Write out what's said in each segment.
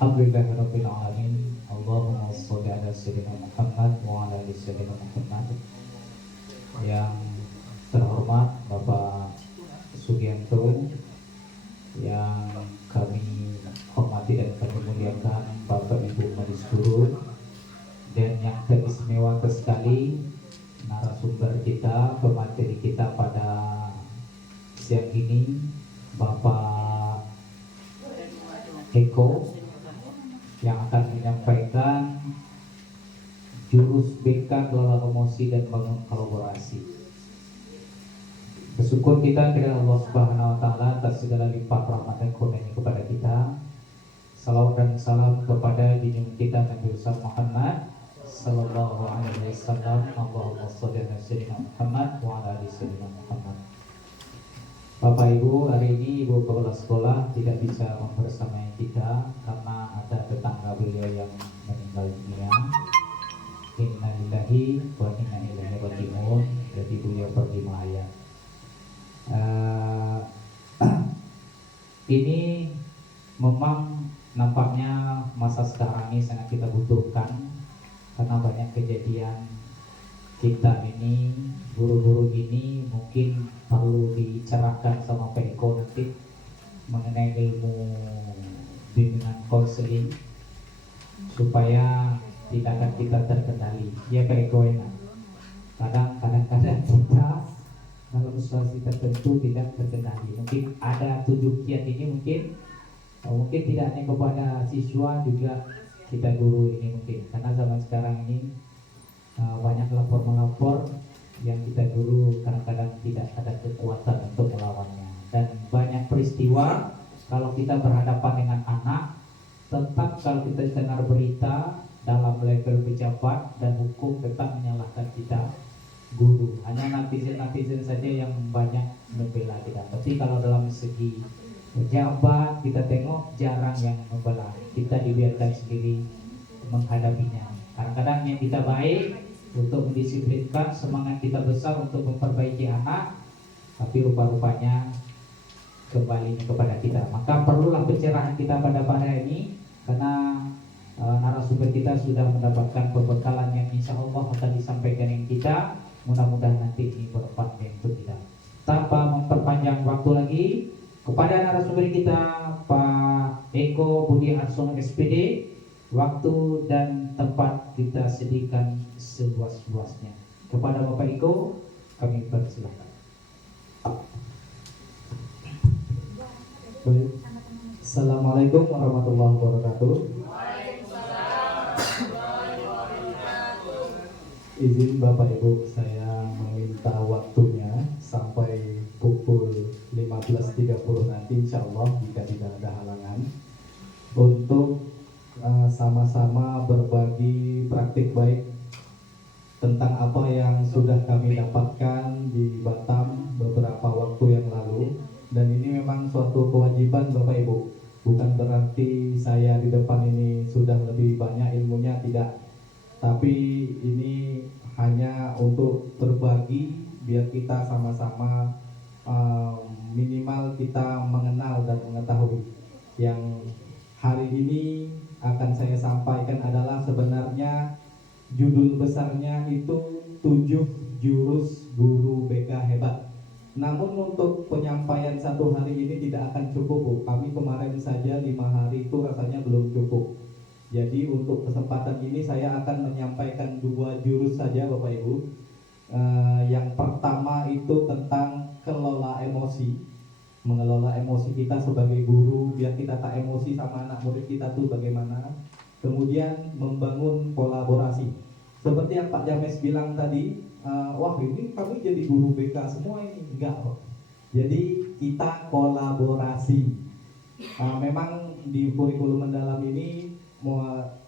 Alhamdulillahirabbil alamin. Allahumma shalli ala sayyidina Muhammad wa ala ali sayyidina Muhammad. Yang terhormat Bapak Sugianto, yang kami hormati dan kami muliakan Bapak Ibu Majelis Guru, dan yang teristimewa sekali narasumber kita, pemateri kita pada siang ini, Bapak Eko, yang akan menyampaikan jurus BK kelola emosi dan bangun kolaborasi. Bersyukur kita kepada Allah Subhanahu wa taala atas segala limpah rahmat dan karunia kepada kita. Salawat dan salam kepada junjungan kita Nabi Muhammad sallallahu alaihi wasallam. Allahumma shalli ala sayyidina Muhammad wa ala ali sayyidina Muhammad. Bapak Ibu, hari ini Ibu Kepala Sekolah tidak bisa membersamai kita karena ada tetangga beliau yang meninggal dunia. Inna lillahi wa inna ilaihi raji'un. Jadi beliau pergi melayang. Ini memang nampaknya masa sekarang ini sangat kita butuhkan karena banyak kejadian kita ini, guru-guru ini mungkin perlu dicerahkan sama Pak Eko nanti mengenai ilmu bimbingan konseling supaya tindakan kita terkendali. Ya Pak Eko, enak. Kadang-kadang kita dalam situasi tertentu tidak terkendali. Mungkin ada 7 kiat ini mungkin tidak hanya kepada siswa, juga kita guru ini mungkin karena zaman sekarang ini banyak lapor-melapor yang kita guru kadang-kadang tidak ada kekuatan untuk melawannya, dan banyak peristiwa kalau kita berhadapan dengan anak, tetap kalau kita dengar berita dalam level pejabat dan hukum tetap menyalahkan kita guru. Hanya netizen saja yang banyak membela kita, tapi kalau dalam segi pejabat kita tengok jarang yang membela kita, dibiarkan sendiri menghadapinya. Kadang-kadang yang kita baik untuk mendisiplinkan, semangat kita besar untuk memperbaiki anak, tapi rupa-rupanya kembali kepada kita. Maka perlulah pencerahan kita pada ini, karena narasumber kita sudah mendapatkan perbekalan yang insya Allah akan disampaikan yang kita. Mudah-mudahan nanti ini bermanfaat untuk kita. Tanpa memperpanjang waktu lagi, kepada narasumber kita Pak Eko Budi Arsono SPD, waktu dan tempat kita sediakan seluas-luasnya. Kepada Bapak Eko kami persilakan. Assalamualaikum warahmatullahi wabarakatuh. Izin Bapak Ibu, saya meminta waktunya sampai pukul 15.30 nanti insya Allah, jika tidak ada halangan, untuk sama-sama berbagi praktik baik tentang apa yang sudah kami dapatkan di Batam beberapa waktu yang lalu. Dan ini memang suatu kewajiban Bapak Ibu, bukan berarti saya di depan ini sudah lebih banyak ilmunya, tidak, tapi ini hanya untuk berbagi biar kita sama-sama minimal kita mengenal dan mengetahui. Yang hari ini akan saya sampaikan adalah sebenarnya judul besarnya itu 7 jurus guru BK hebat. Namun untuk penyampaian satu hari ini tidak akan cukup, Bu. Kami kemarin saja 5 hari itu rasanya belum cukup. Jadi untuk kesempatan ini saya akan menyampaikan 2 jurus saja Bapak Ibu. Yang pertama itu tentang kelola emosi. Mengelola emosi kita sebagai guru biar kita tak emosi sama anak murid kita tuh bagaimana. Kemudian membangun kolaborasi. Seperti yang Pak James bilang tadi, wah ini kami jadi guru BK semua ini. Enggak kok. Jadi kita kolaborasi. Memang di kurikulum mendalam ini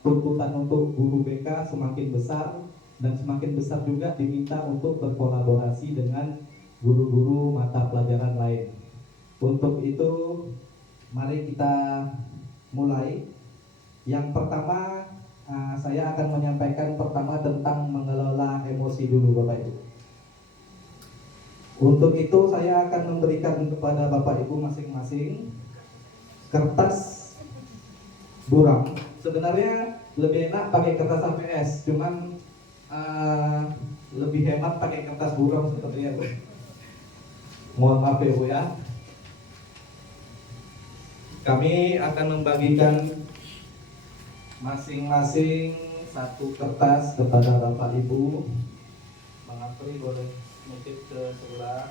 tuntutan untuk guru BK semakin besar, dan semakin besar juga diminta untuk berkolaborasi dengan guru-guru mata pelajaran lain. Untuk itu mari kita mulai. Yang pertama saya akan menyampaikan pertama tentang mengelola emosi dulu Bapak Ibu. Untuk itu saya akan memberikan kepada Bapak Ibu masing-masing kertas buram. Sebenarnya lebih enak pakai kertas HPS, cuman lebih hemat pakai kertas buram sepertinya Bu. Mohon maaf ya Bu ya. Kami akan membagikan masing-masing satu kertas kepada Bapak Ibu. Mengantri boleh mungkin ke sebelah.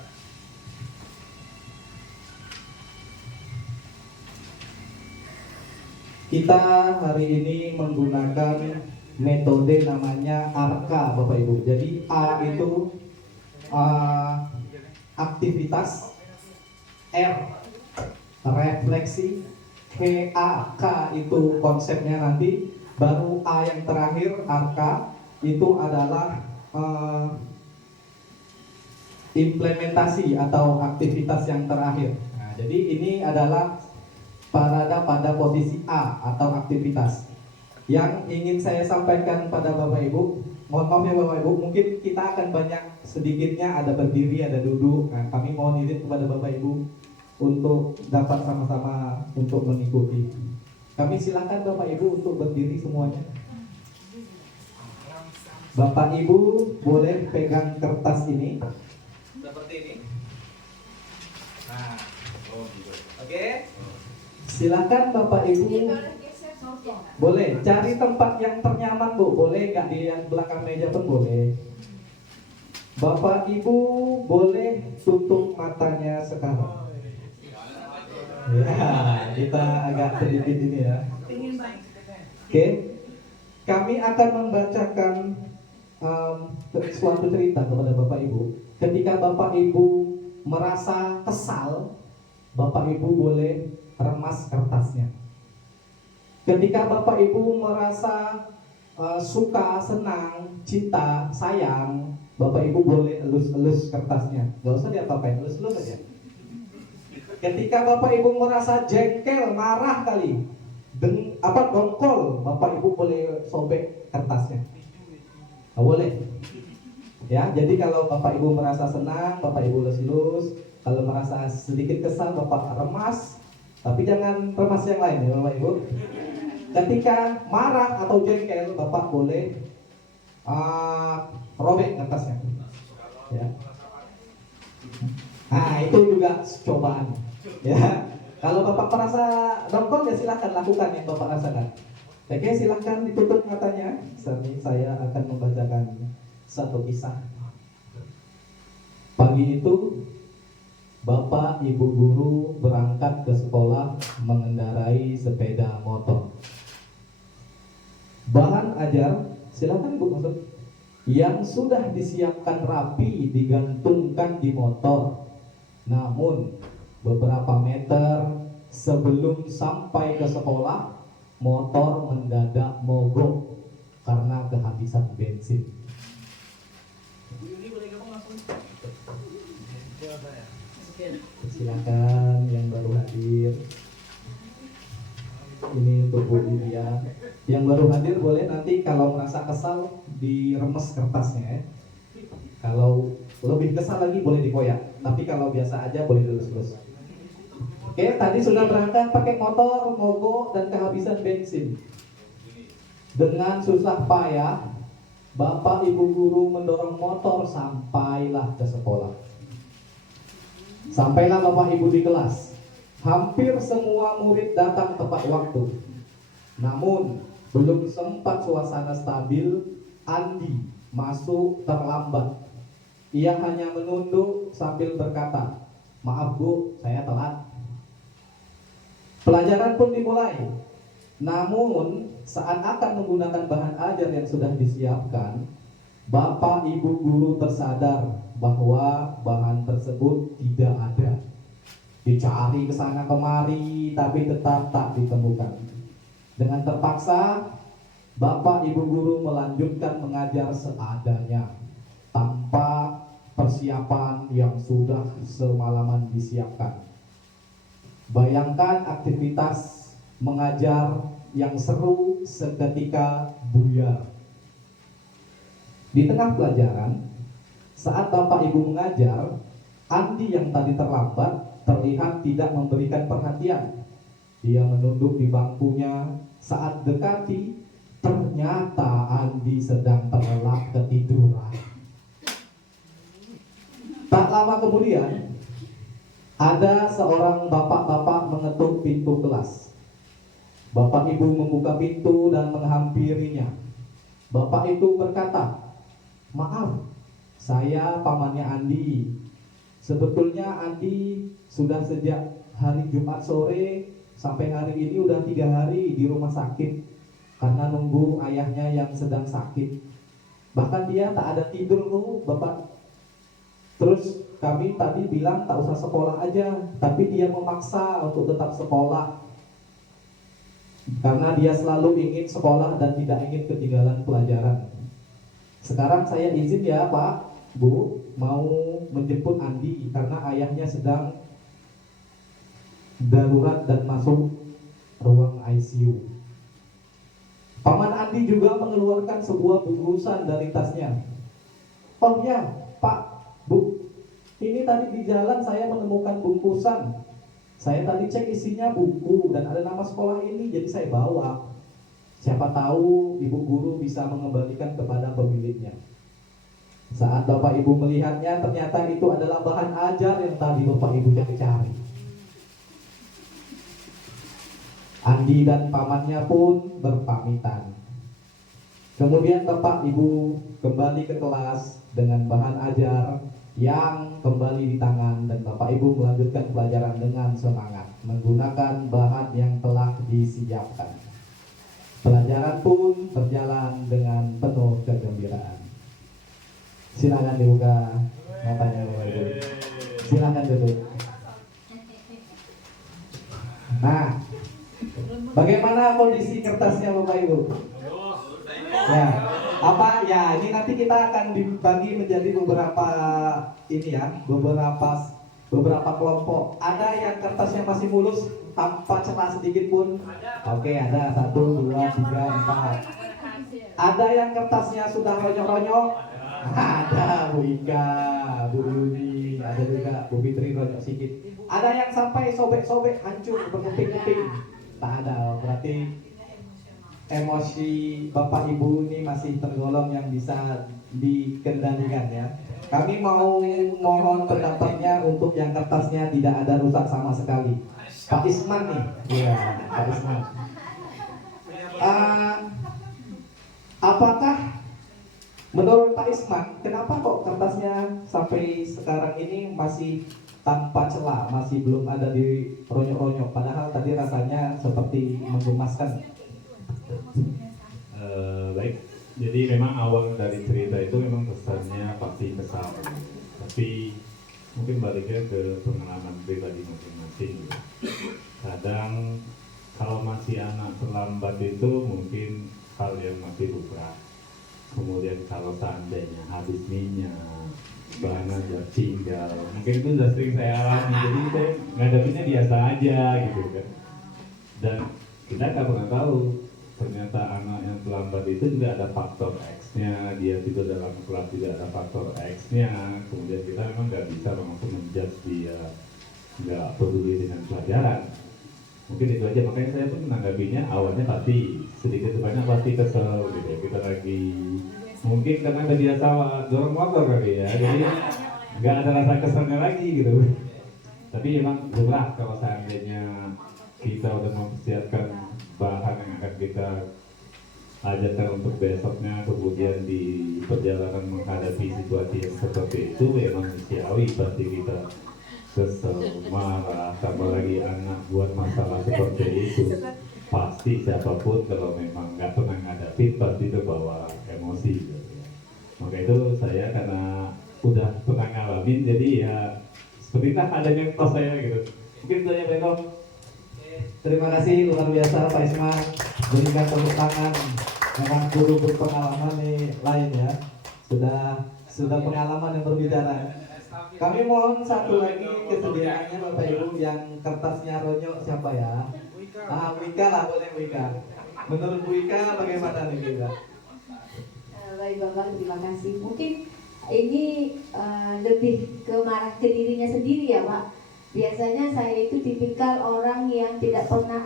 Kita hari ini menggunakan metode namanya ARKA Bapak Ibu. Jadi A itu aktivitas, R refleksi, K itu konsepnya nanti, baru A yang terakhir ARKA itu adalah implementasi atau aktivitas yang terakhir. Nah, jadi ini adalah pada posisi A atau aktivitas. Yang ingin saya sampaikan pada Bapak Ibu, mohon maaf ya Bapak Ibu, mungkin kita akan banyak sedikitnya ada berdiri, ada duduk. Nah, kami mohon izin kepada Bapak Ibu untuk dapat sama-sama untuk mengikuti. Kami silakan Bapak Ibu untuk berdiri semuanya. Bapak Ibu boleh pegang kertas ini seperti ini. Nah, oke. Silakan Bapak Ibu. Boleh cari tempat yang ternyaman Bu, boleh nggak di yang belakang meja pun boleh. Bapak Ibu boleh tutup matanya sekarang. Ya, kita agak sedikit ini ya. Oke, kami akan membacakan suatu cerita kepada Bapak Ibu. Ketika Bapak Ibu merasa kesal, Bapak Ibu boleh remas kertasnya. Ketika Bapak Ibu merasa suka, senang, cinta, sayang, Bapak Ibu boleh elus-elus kertasnya. Gak usah diapa-apain, elus-elus aja. Ketika Bapak Ibu merasa jengkel, marah kali, dongkol, Bapak Ibu boleh sobek kertasnya. Boleh. Ya, jadi kalau Bapak Ibu merasa senang, Bapak Ibu elus-elus. Kalau merasa sedikit kesal, Bapak remas. Tapi jangan remas yang lain ya Bapak Ibu. Ketika marah atau jengkel, Bapak boleh robek kertasnya. Ya. Nah, itu juga cobaan. Ya. Kalau Bapak merasa dongkol, ya silakan lakukan yang Bapak rasakan. Oke, silakan ditutup matanya. Saya akan membacakan satu kisah. Pagi itu Bapak Ibu guru berangkat ke sekolah mengendarai sepeda motor. Bahan ajar, silakan Bu masuk, yang sudah disiapkan rapi digantungkan di motor. Namun beberapa meter sebelum sampai ke sekolah, motor mendadak mogok karena kehabisan bensin. Silakan yang baru hadir. Ini untuk Bu Lilian. Yang baru hadir boleh nanti kalau merasa kesal diremes kertasnya ya. Kalau lebih kesal lagi boleh dikoyak. Tapi kalau biasa aja boleh dilus-lus. Oke, tadi sudah berangkat pakai motor, mogok dan kehabisan bensin. Dengan susah payah, Bapak Ibu guru mendorong motor sampailah ke sekolah. Sampailah Bapak Ibu di kelas. Hampir semua murid datang tepat waktu. Namun belum sempat suasana stabil, Andi masuk terlambat. Ia hanya menunduk sambil berkata, "Maaf Bu, saya telat." Pelajaran pun dimulai. Namun saat akan menggunakan bahan ajar yang sudah disiapkan, Bapak Ibu guru tersadar bahwa bahan tersebut tidak ada. Dicari ke sana kemari tapi tetap tak ditemukan. Dengan terpaksa, Bapak Ibu guru melanjutkan mengajar seadanya tanpa persiapan yang sudah semalaman disiapkan. Bayangkan aktivitas mengajar yang seru seketika buyar. Di tengah pelajaran, saat Bapak Ibu mengajar, Andi yang tadi terlambat terlihat tidak memberikan perhatian. Dia menunduk di bangkunya. Saat dekati, ternyata Andi sedang terlelap ketiduran. Tak lama kemudian, ada seorang bapak-bapak mengetuk pintu kelas. Bapak ibu membuka pintu dan menghampirinya. Bapak itu berkata, "Maaf, saya pamannya Andi. Sebetulnya Andi sudah sejak hari Jumat sore sampai hari ini udah 3 hari di rumah sakit karena nunggu ayahnya yang sedang sakit. Bahkan dia tak ada tidur tuh, Bapak. Terus kami tadi bilang tak usah sekolah aja, tapi dia memaksa untuk tetap sekolah karena dia selalu ingin sekolah dan tidak ingin ketinggalan pelajaran. Sekarang saya izin ya Pak, Bu, mau menjemput Andi karena ayahnya sedang darurat dan masuk ruang ICU." Paman Andi juga mengeluarkan sebuah bungkusan dari tasnya. "Oh ya, Pak, Bu, ini tadi di jalan saya menemukan bungkusan. Saya tadi cek isinya buku dan ada nama sekolah ini, jadi saya bawa. Siapa tahu ibu guru bisa mengembalikan kepada pemiliknya." Saat bapak ibu melihatnya, ternyata itu adalah bahan ajar yang tadi bapak ibu cari-cari. Andi dan pamannya pun berpamitan. Kemudian bapak ibu kembali ke kelas dengan bahan ajar yang kembali di tangan, dan bapak ibu melanjutkan pelajaran dengan semangat menggunakan bahan yang telah disiapkan. Pelajaran pun berjalan dengan penuh kegembiraan. Silakan dibuka matanya bapak ibu. Silakan duduk. Nah, bagaimana kondisi kertasnya bapak ibu? Ya, apa ya? Ini nanti kita akan dibagi menjadi beberapa ini ya, beberapa kelompok. Ada yang kertasnya masih mulus tanpa celah sedikit pun. Oke, ada 1, 2, 3, 4. Ada yang kertasnya sudah ronyok-ronyok. Ada Bu Ika, Bu Yuni, ada juga Bu Fitri ronyok sedikit. Ada yang sampai sobek-sobek, hancur, berkeping-keping. Tak ada, berarti emosi bapak ibu ini masih tergolong yang bisa dikendalikan ya. Kami mau mohon pendapatnya untuk yang kertasnya tidak ada rusak sama sekali. Pak Isman nih, iya Pak Isman. Apakah menurut Pak Isman, kenapa kok kertasnya sampai sekarang ini masih tanpa celah, masih belum ada di ronyok-ronyok, padahal tadi rasanya seperti menggemaskan? Baik, jadi memang awal dari cerita itu memang kesannya pasti kesal, tapi mungkin baliknya ke pengalaman pribadi masing-masing. Kadang kalau masih anak terlambat itu mungkin hal yang masih lumrah. Kemudian kalau seandainya habis minyak, bahan aja tinggal, mungkin itu sudah sering saya alami. Jadi saya ngadepinnya biasa aja gitu kan. Dan kita nggak pernah tahu ternyata anak yang terlambat itu juga ada faktor X-nya, dia tidur dalam kelas juga ada faktor X-nya. Kemudian kita memang nggak bisa langsung menjudge dia nggak peduli dengan pelajaran. Mungkin itu aja, makanya saya pun menanggapinya awalnya pasti sedikit banyak pasti kesel gitu. Kita lagi mungkin karena udah biasa dorong motor kali ya, jadi nggak ada rasa keselnya lagi gitu. Tapi memang lumrah kalau seandainya kita udah mempersiapkan bahan yang akan kita ajarkan untuk besoknya, kemudian di perjalanan menghadapi situasi yang seperti itu memang manusiawi pasti kita kesel, marah, tambah lagi anak buat masalah seperti itu. Pasti siapapun kalau memang nggak pernah ngadapin pasti terbawa emosi gitu ya. Maka itu saya karena udah pernah ngalamin, jadi ya seperti adanya tos saya gitu. Mungkin itu aja Beko. Terima kasih luar biasa Pak Isman, berikan tepuk tangan. Memang guru berpengalaman nih lain ya, sudah pengalaman yang berbicara. Kami mohon satu lagi kesediaannya Bapak Ibu yang kertasnya ronyok siapa ya? Wika lah, boleh Wika. Menurut Wika bagaimana nih Wika? Baik Bapak, terima kasih. Mungkin ini lebih ke marah ke dirinya sendiri ya Pak. Biasanya saya itu tipikal orang yang tidak pernah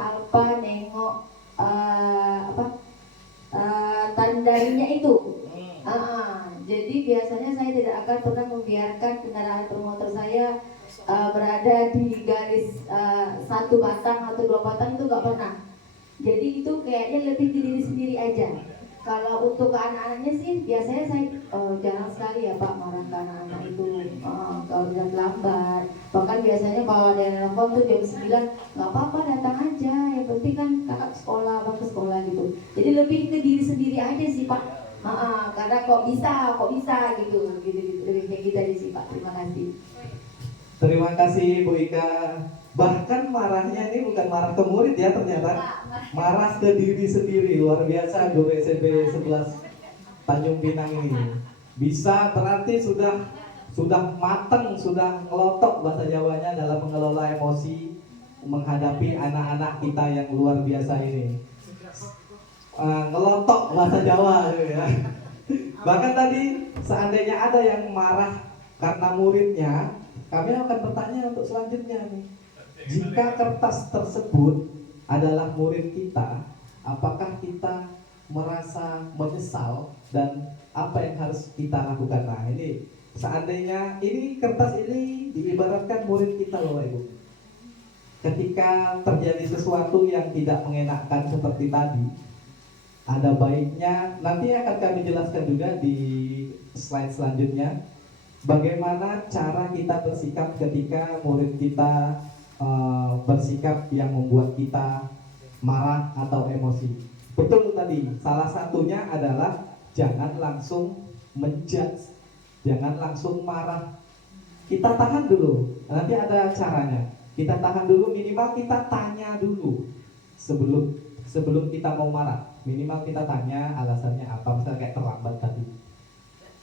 akan pernah membiarkan kendaraan bermotor saya berada di garis satu batang atau dua batang, itu nggak pernah. Jadi itu kayaknya lebih di diri sendiri aja. Kalau untuk ke anak-anaknya sih biasanya saya jarang sekali ya Pak marah ke anak-anak itu kalau udah lambat. Bahkan biasanya kalau ada yang nelfon tuh jam 9, nggak apa-apa datang aja, yang penting kan kakak sekolah, abang ke sekolah gitu. Jadi lebih ke diri sendiri aja sih Pak. Karena kok bisa gitu, lebih kayak gitu aja sih Pak. Terima kasih. Terima kasih Bu Ika. Bahkan marahnya ini bukan marah ke murid ya ternyata, marah ke diri sendiri. Luar biasa guru SMP 11 Tanjung Pinang ini. Bisa berarti sudah mateng, sudah ngelotok bahasa Jawanya dalam mengelola emosi menghadapi anak-anak kita yang luar biasa ini. Ngelotok bahasa Jawa ya. Bahkan tadi seandainya ada yang marah karena muridnya, kami akan bertanya untuk selanjutnya nih. Jika kertas tersebut adalah murid kita, apakah kita merasa menyesal dan apa yang harus kita lakukan? Nah ini seandainya ini kertas ini diibaratkan murid kita loh Ibu. Ketika terjadi sesuatu yang tidak mengenakan seperti tadi, ada baiknya nanti akan kami jelaskan juga di slide selanjutnya bagaimana cara kita bersikap ketika murid kita bersikap yang membuat kita marah atau emosi. Betul tadi, salah satunya adalah jangan langsung menjudge, jangan langsung marah. Kita tahan dulu, nanti ada caranya. Kita tahan dulu, minimal kita tanya dulu sebelum kita mau marah. Minimal kita tanya alasannya apa, misalnya kayak terlambat tadi.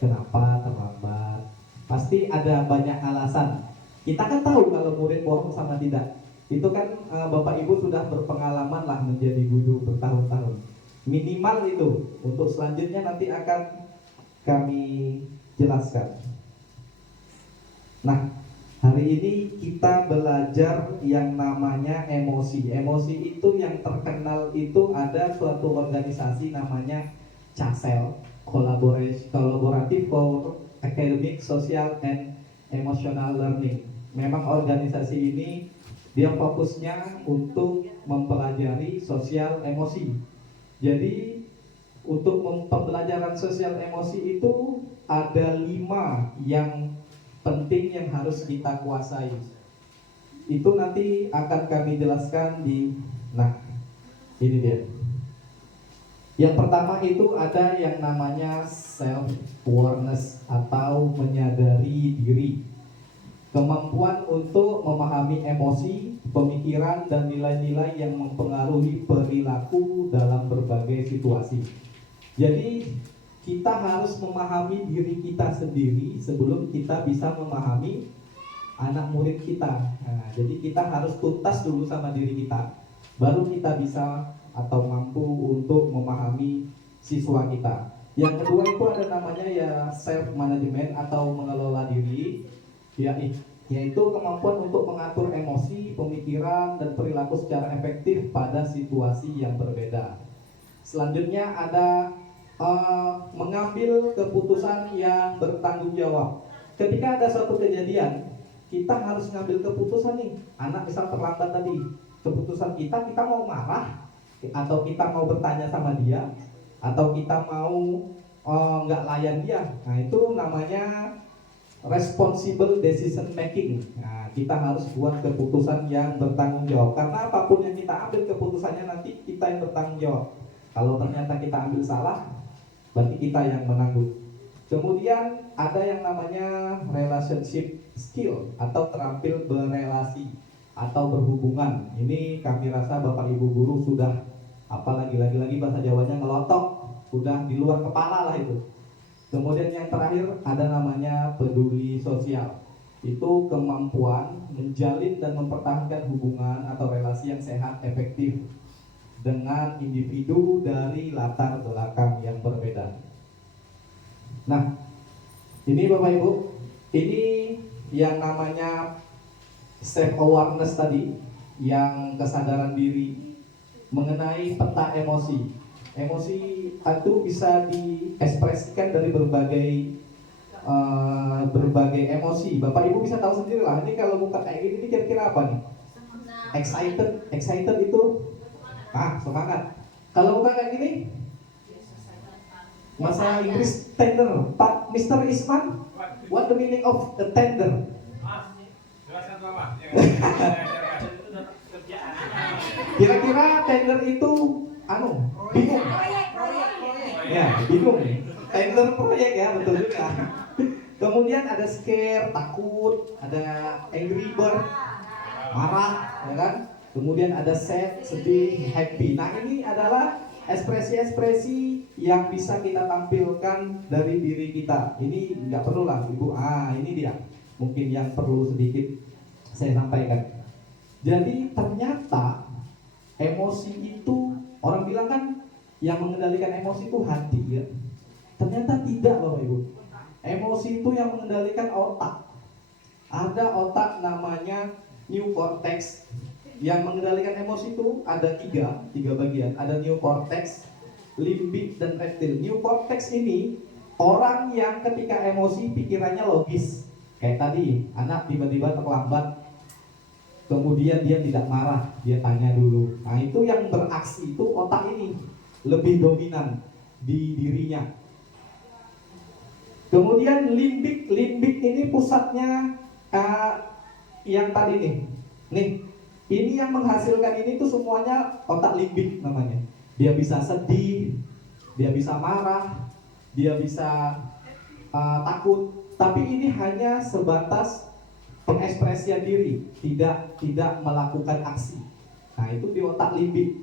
Kenapa terlambat? Pasti ada banyak alasan. Kita kan tahu kalau murid bohong sama tidak. Itu kan Bapak Ibu sudah berpengalaman lah menjadi guru bertahun-tahun. Minimal itu. Untuk selanjutnya nanti akan kami jelaskan. Nah, hari ini kita belajar yang namanya emosi. Emosi itu yang terkenal itu ada suatu organisasi namanya CASEL, Collaborative for Academic, Social, and Emotional Learning. Memang organisasi ini dia fokusnya untuk mempelajari sosial emosi. Jadi untuk pembelajaran sosial emosi itu ada 5 yang penting yang harus kita kuasai. Itu nanti akan kami jelaskan ini dia. Yang pertama itu ada yang namanya self-awareness atau menyadari diri. Kemampuan untuk memahami emosi, pemikiran, dan nilai-nilai yang mempengaruhi perilaku dalam berbagai situasi. Jadi kita harus memahami diri kita sendiri sebelum kita bisa memahami anak murid kita. Nah, jadi kita harus tuntas dulu sama diri kita, baru kita bisa atau mampu untuk memahami siswa kita. Yang kedua itu ada namanya ya self management atau mengelola diri, yaitu kemampuan untuk mengatur emosi, pemikiran, dan perilaku secara efektif pada situasi yang berbeda. Selanjutnya ada mengambil keputusan yang bertanggung jawab. Ketika ada suatu kejadian, kita harus ngambil keputusan nih. Anak misal terlambat tadi, keputusan kita mau marah, atau kita mau bertanya sama dia, atau kita mau nggak layan dia. Nah itu namanya responsible decision making. Nah, kita harus buat keputusan yang bertanggung jawab. Karena apapun yang kita ambil keputusannya nanti kita yang bertanggung jawab. Kalau ternyata kita ambil salah, berarti kita yang menanggung. Kemudian ada yang namanya relationship skill atau terampil berelasi atau berhubungan. Ini kami rasa Bapak Ibu guru sudah apalagi lagi bahasa Jawanya ngelotok, sudah di luar kepala lah itu. Kemudian yang terakhir ada namanya peduli sosial. Itu kemampuan menjalin dan mempertahankan hubungan atau relasi yang sehat, efektif dengan individu dari latar belakang yang berbeda. Nah, ini Bapak Ibu, ini yang namanya self awareness tadi, yang kesadaran diri mengenai peta emosi. Emosi itu bisa diekspresikan dari berbagai berbagai emosi. Bapak Ibu bisa tahu sendiri lah. Ini kalau buka kayak gini, ini kira-kira apa nih? Excited itu semangat. Kalau bukan kayak gini, masalah Inggris tender. Pak Mr. Isman, what the meaning of the tender? Kira-kira tender itu bingung. Ya, bingung. Tender proyek ya, betul juga. Kemudian ada scare, takut, ada angry bird, marah, ya kan? Kemudian ada sad, sedih, happy. Nah, ini adalah ekspresi-ekspresi yang bisa kita tampilkan dari diri kita. Ini nggak perlu lah, Ibu. Ini dia. Mungkin yang perlu sedikit saya sampaikan. Jadi ternyata emosi itu, orang bilang kan yang mengendalikan emosi itu hati ya. Ternyata tidak, Bapak Ibu. Emosi itu yang mengendalikan otak. Ada otak namanya neocortex. Yang mengendalikan emosi itu ada tiga bagian. Ada neocortex, limbik, dan reptil. Neocortex ini orang yang ketika emosi pikirannya logis. Kayak tadi, anak tiba-tiba terlambat, kemudian dia tidak marah, dia tanya dulu. Nah, itu yang beraksi itu otak ini lebih dominan di dirinya. Kemudian limbik ini pusatnya yang tadi nih, ini yang menghasilkan ini tuh semuanya otak limbik namanya. Dia bisa sedih, dia bisa marah, dia bisa takut, tapi ini hanya sebatas pengekspresian diri, tidak melakukan aksi. Nah, itu di otak limbik.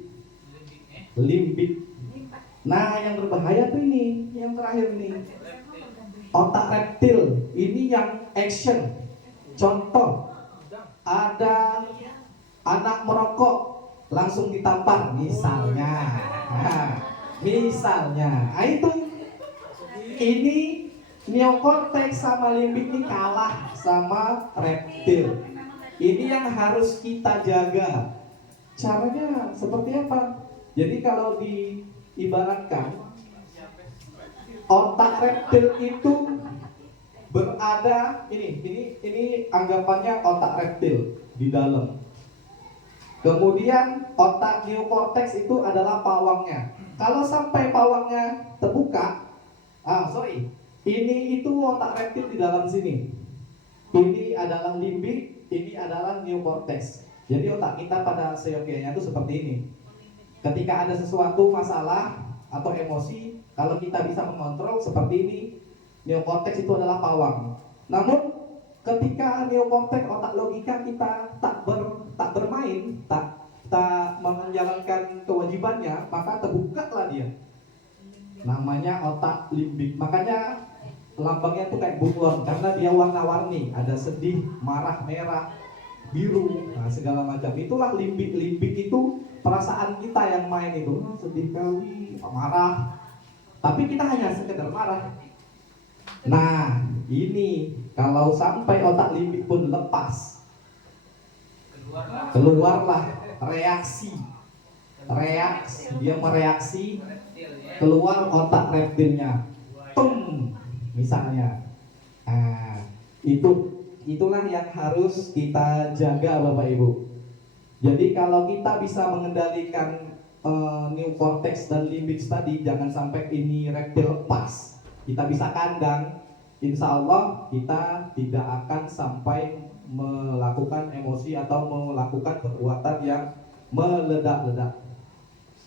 Nah, yang berbahaya tuh ini, yang terakhir nih, otak reptil. Ini yang action. Contoh, ada anak merokok langsung ditampar misalnya. Nah, itu ini neokortex sama limbik ini kalah sama reptil. Ini yang harus kita jaga. Caranya seperti apa? Jadi kalau diibaratkan, otak reptil itu berada ini anggapannya otak reptil di dalam. Kemudian otak neokortex itu adalah pawangnya. Kalau sampai pawangnya terbuka, ini itu otak reptil di dalam sini. Ini adalah limbik, ini adalah neokortex. Jadi otak kita pada seyogianya itu seperti ini. Ketika ada sesuatu masalah atau emosi, kalau kita bisa mengontrol seperti ini, neokortex itu adalah pawang. Namun ketika neokortex otak logika kita tak bermain, tak menjalankan kewajibannya, maka terbukalah dia. Namanya otak limbik. Makanya lambangnya tuh kayak bunglon karena dia warna-warni, ada sedih, marah, merah, biru, segala macam. Itulah limbik. Limbik itu perasaan kita yang main itu, sedih kali, marah. Tapi kita hanya sekedar marah. Nah, ini kalau sampai otak limbik pun lepas, keluarlah reaksi, dia mereaksi, keluar otak reptilnya, misalnya. Nah, itulah yang harus kita jaga, Bapak Ibu. Jadi kalau kita bisa mengendalikan neokortex dan limbik tadi, jangan sampai ini reptil lepas, kita bisa kandang, insya Allah kita tidak akan sampai melakukan emosi atau melakukan perbuatan yang meledak-ledak.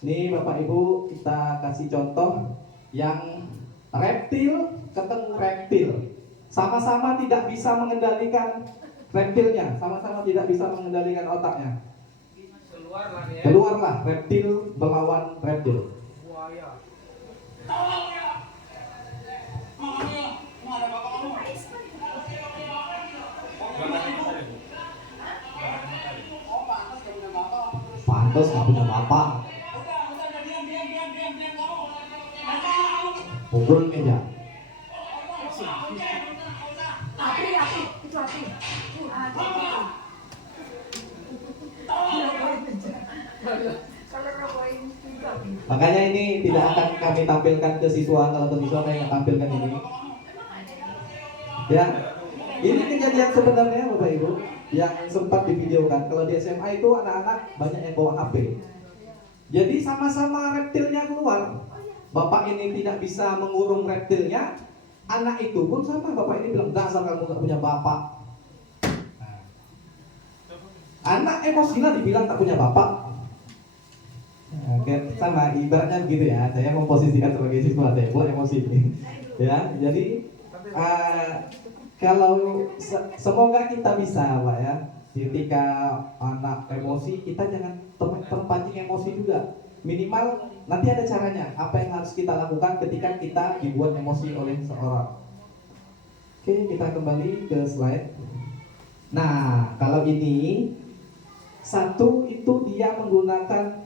Nih Bapak Ibu, kita kasih contoh yang reptil ketemu reptil, sama-sama tidak bisa mengendalikan reptilnya, sama-sama tidak bisa mengendalikan otaknya. Keluarlah reptil melawan reptil. Pantes nggak punya bapak. Pukul meja. Makanya ini tidak akan kami tampilkan ke siswa. Kalau ke siswa saya tampilkan ini. Ya, ini kejadian sebenarnya Bapak Ibu yang sempat divideokan. Kalau di SMA itu anak-anak banyak yang bawa HP. Jadi sama-sama reptilnya keluar. Bapak ini tidak bisa mengurung reptilnya. Anak itu pun sama. Bapak ini bilang, dasar kamu gak punya bapak. Nah, anak emosilah dibilang tak punya bapak. Nah, sama ibaratnya begitu ya. Saya memposisikan sebagai siswa saya buat emosi ini. Ya, jadi kalau semoga kita bisa, Pak ya. Ketika anak emosi, kita jangan terpancing emosi juga. Minimal nanti ada caranya. Apa yang harus kita lakukan ketika kita dibuat emosi oleh seorang. Oke, kita kembali ke slide. Nah, kalau ini satu itu dia menggunakan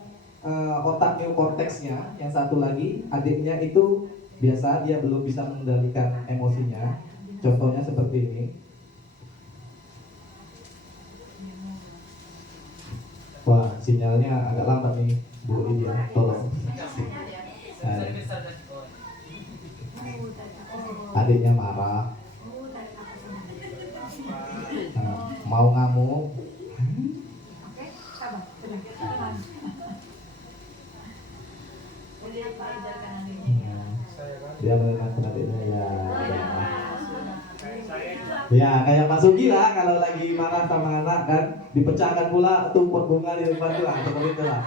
otak neokorteksnya. Yang satu lagi adiknya itu biasa dia belum bisa mengendalikan emosinya. Contohnya seperti ini. Wah, sinyalnya agak lambat nih, Bu Lydia, tolong. Adiknya marah, mau ngamuk. Dia menenangkan adiknya ya. Ya kayak Pak Sugi lah kalau lagi marah sama anak kan dipecahkan pula tuh pot bunga di depan tuh lah seperti itu lah.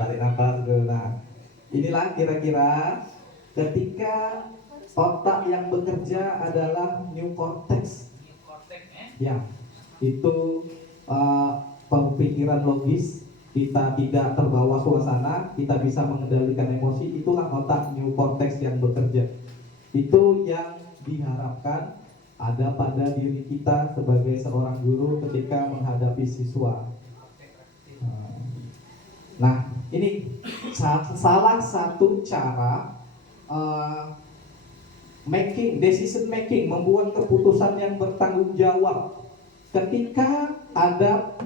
Tarik nafas dulu. Nah inilah kira-kira ketika otak yang bekerja adalah new cortex. Ya itu pemikiran logis, kita tidak terbawa suasana, kita bisa mengendalikan emosi, itulah otak new cortex yang bekerja. Itu yang diharapkan ada pada diri kita sebagai seorang guru ketika menghadapi siswa. Nah, ini salah satu cara decision making, membuat keputusan yang bertanggung jawab. Ketika ada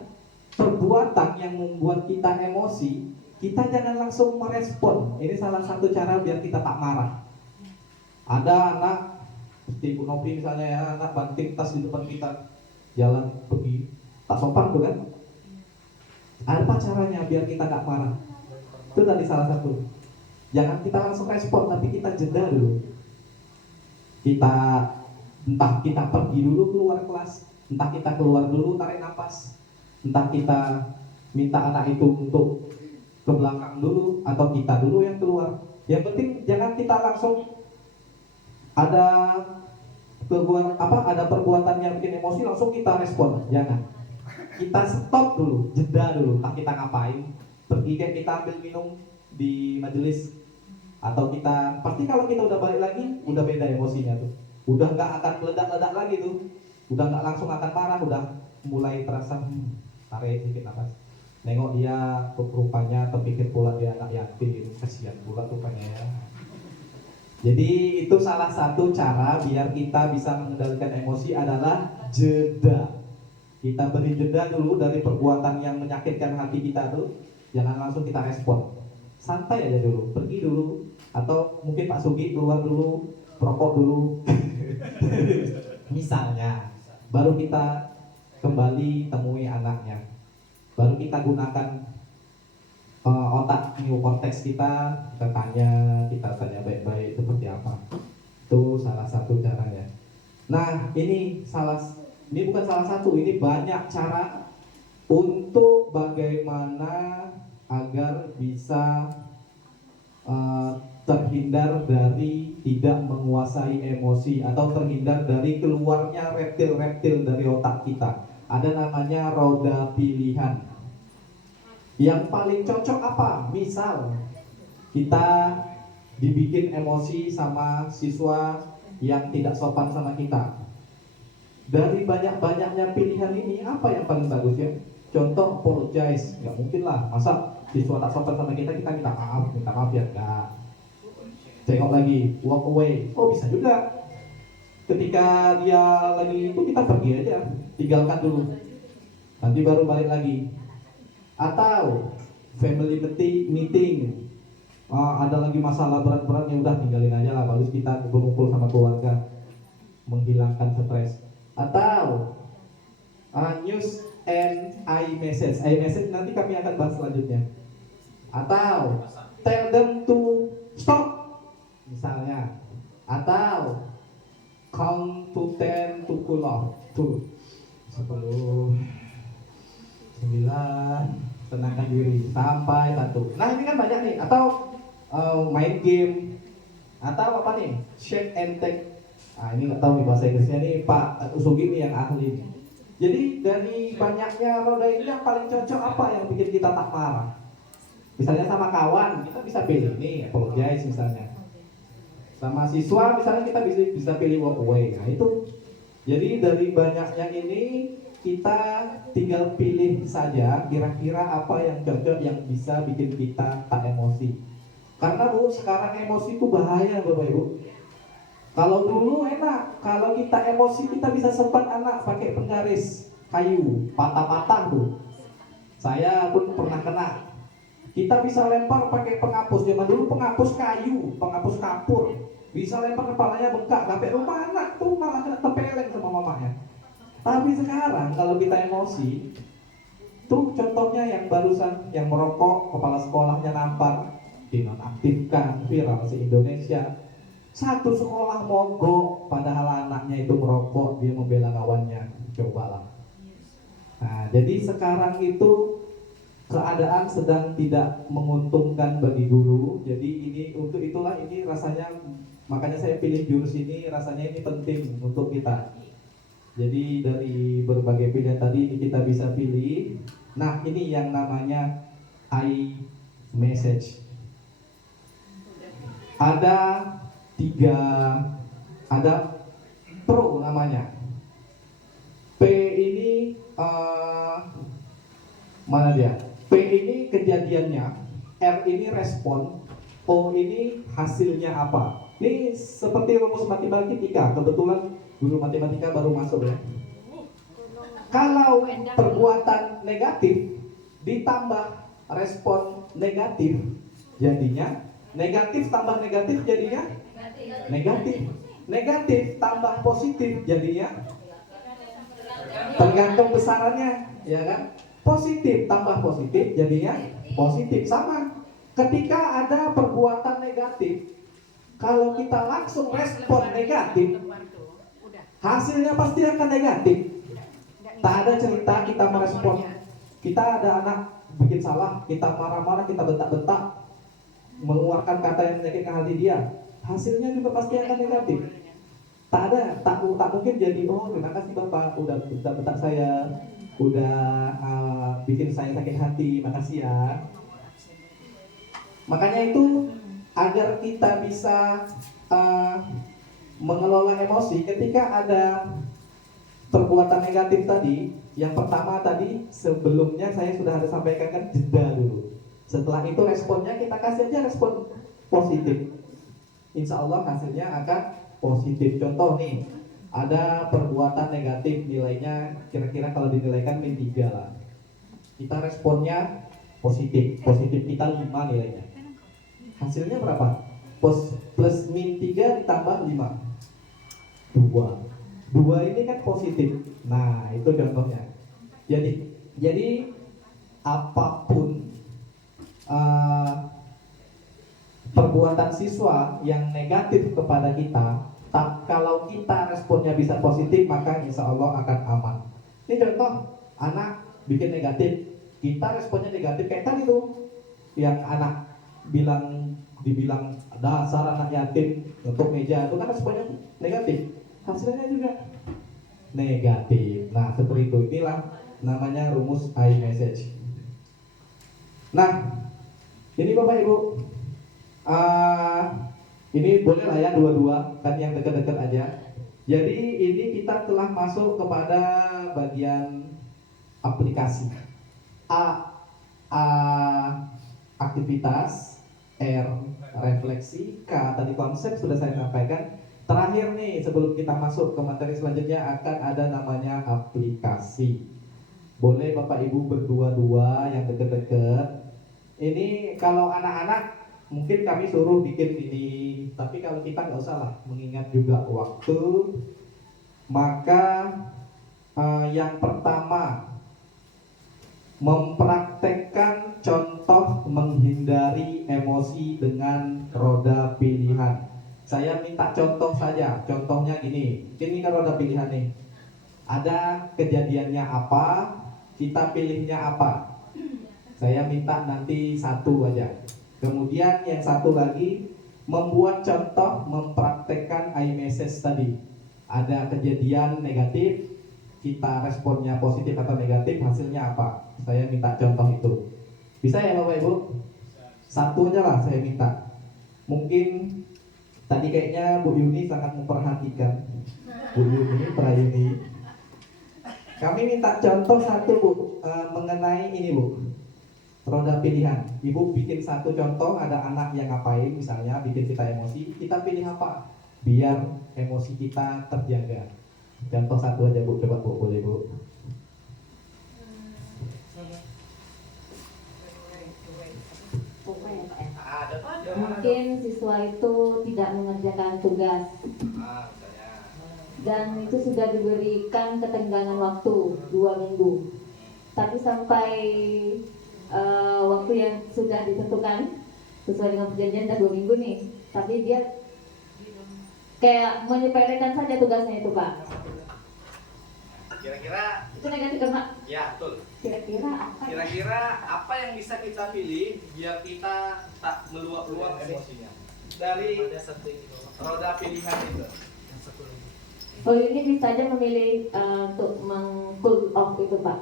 perbuatan yang membuat kita emosi, kita jangan langsung merespon. Ini salah satu cara biar kita tak marah. Ada anak seperti Bu Nopi misalnya ya, anak banting tas di depan kita, jalan pergi, tak sopan tuh kan? Apa caranya biar kita gak marah? Itu tadi salah satu. Jangan kita langsung respon, tapi kita jeda dulu. Entah kita pergi dulu keluar kelas, entah kita keluar dulu tarik nafas, entah kita minta anak itu untuk ke belakang dulu, atau kita dulu yang keluar. Yang penting jangan kita langsung ada perbuatan yang bikin emosi langsung kita respon, jangan. Kita stop dulu, jeda dulu, entah kita ngapain, pergi kayak kita ambil minum di majelis, atau kita pasti kalau kita udah balik lagi udah beda emosinya tuh, udah nggak akan meledak-ledak lagi tuh, udah nggak langsung akan marah, udah mulai terasa tarik sedikit nafas, nengok dia rupanya terpikir pula dia anak yatim, kasihan pula rupanya ya. Jadi itu salah satu cara biar kita bisa mengendalikan emosi adalah jeda. Kita beri jeda dulu dari perbuatan yang menyakitkan hati kita tuh, jangan langsung kita respon. Santai aja dulu, pergi dulu, atau mungkin Pak Sugi keluar dulu, perokok dulu. Misalnya, baru kita kembali temui anaknya. Baru kita gunakan otak neokortex kita tanya baik-baik seperti apa. Itu salah satu caranya. Nah, ini bukan salah satu, ini banyak cara untuk bagaimana agar bisa terhindar dari tidak menguasai emosi atau terhindar dari keluarnya reptil-reptil dari otak kita. Ada namanya roda pilihan. Yang paling cocok apa? Misal kita dibikin emosi sama siswa yang tidak sopan sama kita. Dari banyak-banyaknya pilihan ini, apa yang paling bagus ya? Contoh, apologize. Nggak mungkin lah, masa siswa tak sopan sama kita minta maaf ya? Nggak. Tengok lagi, walk away. Oh bisa juga. Ketika dia lagi itu kita pergi aja, tinggalkan dulu. Nanti baru balik lagi. Atau family meeting, ada lagi masalah berat-beratnya, udah tinggalin aja lah, bagus kita berkumpul sama keluarga. menghilangkan stres. Atau news and iMessage. iMessage nanti kami akan bahas selanjutnya. Atau tell them to stop misalnya. Atau count to 10 to cool off. Tuh 10 9 tenangkan diri sampai 1. Nah ini kan banyak nih. Atau main game. Atau apa nih? Shake and take. Nah ini nggak tahu nih bahasa Inggrisnya nih Pak Usugi nih yang ahli. Jadi dari banyaknya roda ini yang paling cocok apa yang bikin kita tak marah? Misalnya sama kawan kita bisa pilih nih apologize misalnya. Sama siswa misalnya kita bisa pilih walk away. Nah itu. Jadi dari banyaknya ini kita tinggal pilih saja kira-kira apa yang cocok yang bisa bikin kita tak emosi. Karena Bu sekarang emosi itu bahaya Bapak Ibu. Kalau dulu enak, kalau kita emosi kita bisa sempat anak pakai penggaris kayu, patah-patah tuh. Saya pun pernah kena. Kita bisa lempar pakai penghapus, zaman dulu penghapus kayu, penghapus kapur. Bisa lempar kepalanya bengkak, sampai rumah anak tuh malah kena tempeleng sama mamanya. Tapi sekarang kalau kita emosi, tuh contohnya yang barusan yang merokok, kepala sekolahnya nampar, dinonaktifkan, viral se-Indonesia. Satu sekolah mogok, padahal anaknya itu merokok, dia membela kawannya. Cobalah. Nah, jadi sekarang itu keadaan sedang tidak menguntungkan bagi guru. Jadi ini untuk itulah ini rasanya, makanya saya pilih jurus ini, rasanya ini penting untuk kita. Jadi dari berbagai pilihan tadi ini kita bisa pilih. Nah, ini yang namanya iMessage. Ada pro namanya. P ini mana dia? P ini kejadiannya, R ini respon, O ini hasilnya apa. Ini seperti rumus matematika. Kebetulan guru matematika baru masuk ya. Kalau perbuatan negatif ditambah respon negatif, jadinya negatif tambah negatif jadinya negatif. Negatif tambah positif jadinya tergantung besarannya, ya kan? Positif tambah positif jadinya positif. Sama ketika ada perbuatan negatif, kalau kita langsung respon negatif, hasilnya pasti akan negatif. Tak ada cerita kita merespon. Kita ada anak bikin salah, kita marah-marah, kita bentak-bentak, mengeluarkan kata yang menyakitkan hati dia, hasilnya juga pasti akan negatif. Tak mungkin jadi terima kasih Bapak udah bentak saya, udah bikin saya sakit hati, makasih ya. Makanya itu agar kita bisa mengelola emosi ketika ada perbuatan negatif tadi. Yang pertama tadi sebelumnya saya sudah ada sampaikan kan, jeda dulu. Setelah itu responnya kita kasih aja respon positif. Insya Allah hasilnya akan positif. Contoh nih, ada perbuatan negatif nilainya kira-kira kalau dinilaikan min 3 lah. Kita responnya positif. Positif kita 5 nilainya. Hasilnya berapa? Plus min 3 ditambah 5. 2 ini kan positif. Nah, itu contohnya. Jadi apapun perbuatan siswa yang negatif kepada kita, kalau kita responnya bisa positif, maka insya Allah akan aman. Ini contoh, anak bikin negatif, kita responnya negatif kayak tadi tuh, yang anak dibilang dasar anak yatim untuk meja, itu kan responnya negatif, hasilnya juga negatif. Nah seperti itu, inilah namanya rumus iMessage. Nah ini Bapak Ibu, ini boleh lah ya dua-dua, kan yang dekat-dekat aja. Jadi ini kita telah masuk kepada bagian aplikasi. Aktivitas, R refleksi, K tadi konsep sudah saya sampaikan. Terakhir nih sebelum kita masuk ke materi selanjutnya akan ada namanya aplikasi. Boleh Bapak Ibu berdua-dua yang dekat-dekat. Ini kalau anak-anak mungkin kami suruh bikin ini, tapi kalau kita nggak usah lah, mengingat juga waktu. Maka yang pertama, mempraktekkan contoh menghindari emosi dengan roda pilihan. Saya minta contoh saja. Contohnya gini, ini kan roda pilihan nih. Ada kejadiannya apa, kita pilihnya apa. Saya minta nanti satu aja. Kemudian yang satu lagi, membuat contoh mempraktekkan iMessage tadi. Ada kejadian negatif, kita responnya positif atau negatif, hasilnya apa. Saya minta contoh itu. Bisa ya Bapak Ibu? Satu aja lah saya minta. Mungkin tadi kayaknya Bu Yuni sangat memperhatikan. Bu Yuni, Prayuni. Kami minta contoh satu Bu, mengenai ini Bu, roda pilihan. Ibu bikin satu contoh, ada anak yang ngapain misalnya, bikin kita emosi, kita pilih apa? Biar emosi kita terjaga. Contoh satu aja Bu, coba Bu, boleh Bu. Mungkin siswa itu tidak mengerjakan tugas dan itu sudah diberikan ketenggangan waktu 2 minggu, tapi sampai waktu yang sudah ditentukan sesuai dengan perjanjian dan 2 minggu nih, tapi dia kayak menyepelekan saja tugasnya itu Pak. Kira-kira Itu negatif kan Pak? ya betul. Kira-kira apa? Kira-kira apa yang bisa kita pilih biar kita tak meluap-luap emosinya dari roda pilihan itu? Oh ini bisa aja memilih untuk meng-cool off itu Pak.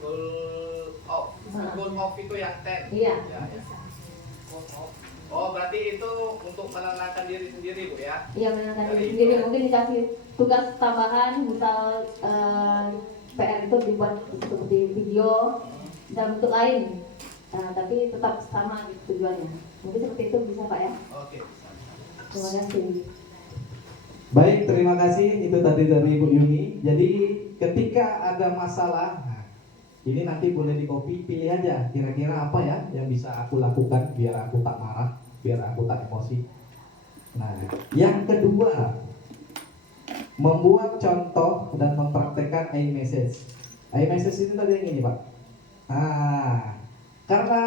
Cool off itu yang 10. Iya. Ya, ya. Oh berarti itu untuk menenangkan diri sendiri Bu ya? Iya menenangkan diri sendiri, mungkin dikasih tugas tambahan, misal PR itu dibuat seperti video dalam bentuk lain, tapi tetap sama gitu tujuannya. Mungkin seperti itu bisa Pak ya. Oke. Terima kasih. Baik, terima kasih. Itu tadi dari Bu Yuni. Jadi ketika ada masalah, nah, ini nanti boleh di copy, pilih aja kira-kira apa ya yang bisa aku lakukan biar aku tak marah, biar aku tak emosi. Nah, yang kedua, membuat contoh dan mempraktekkan iMessage. iMessage itu tadi yang ini Pak. Nah, karena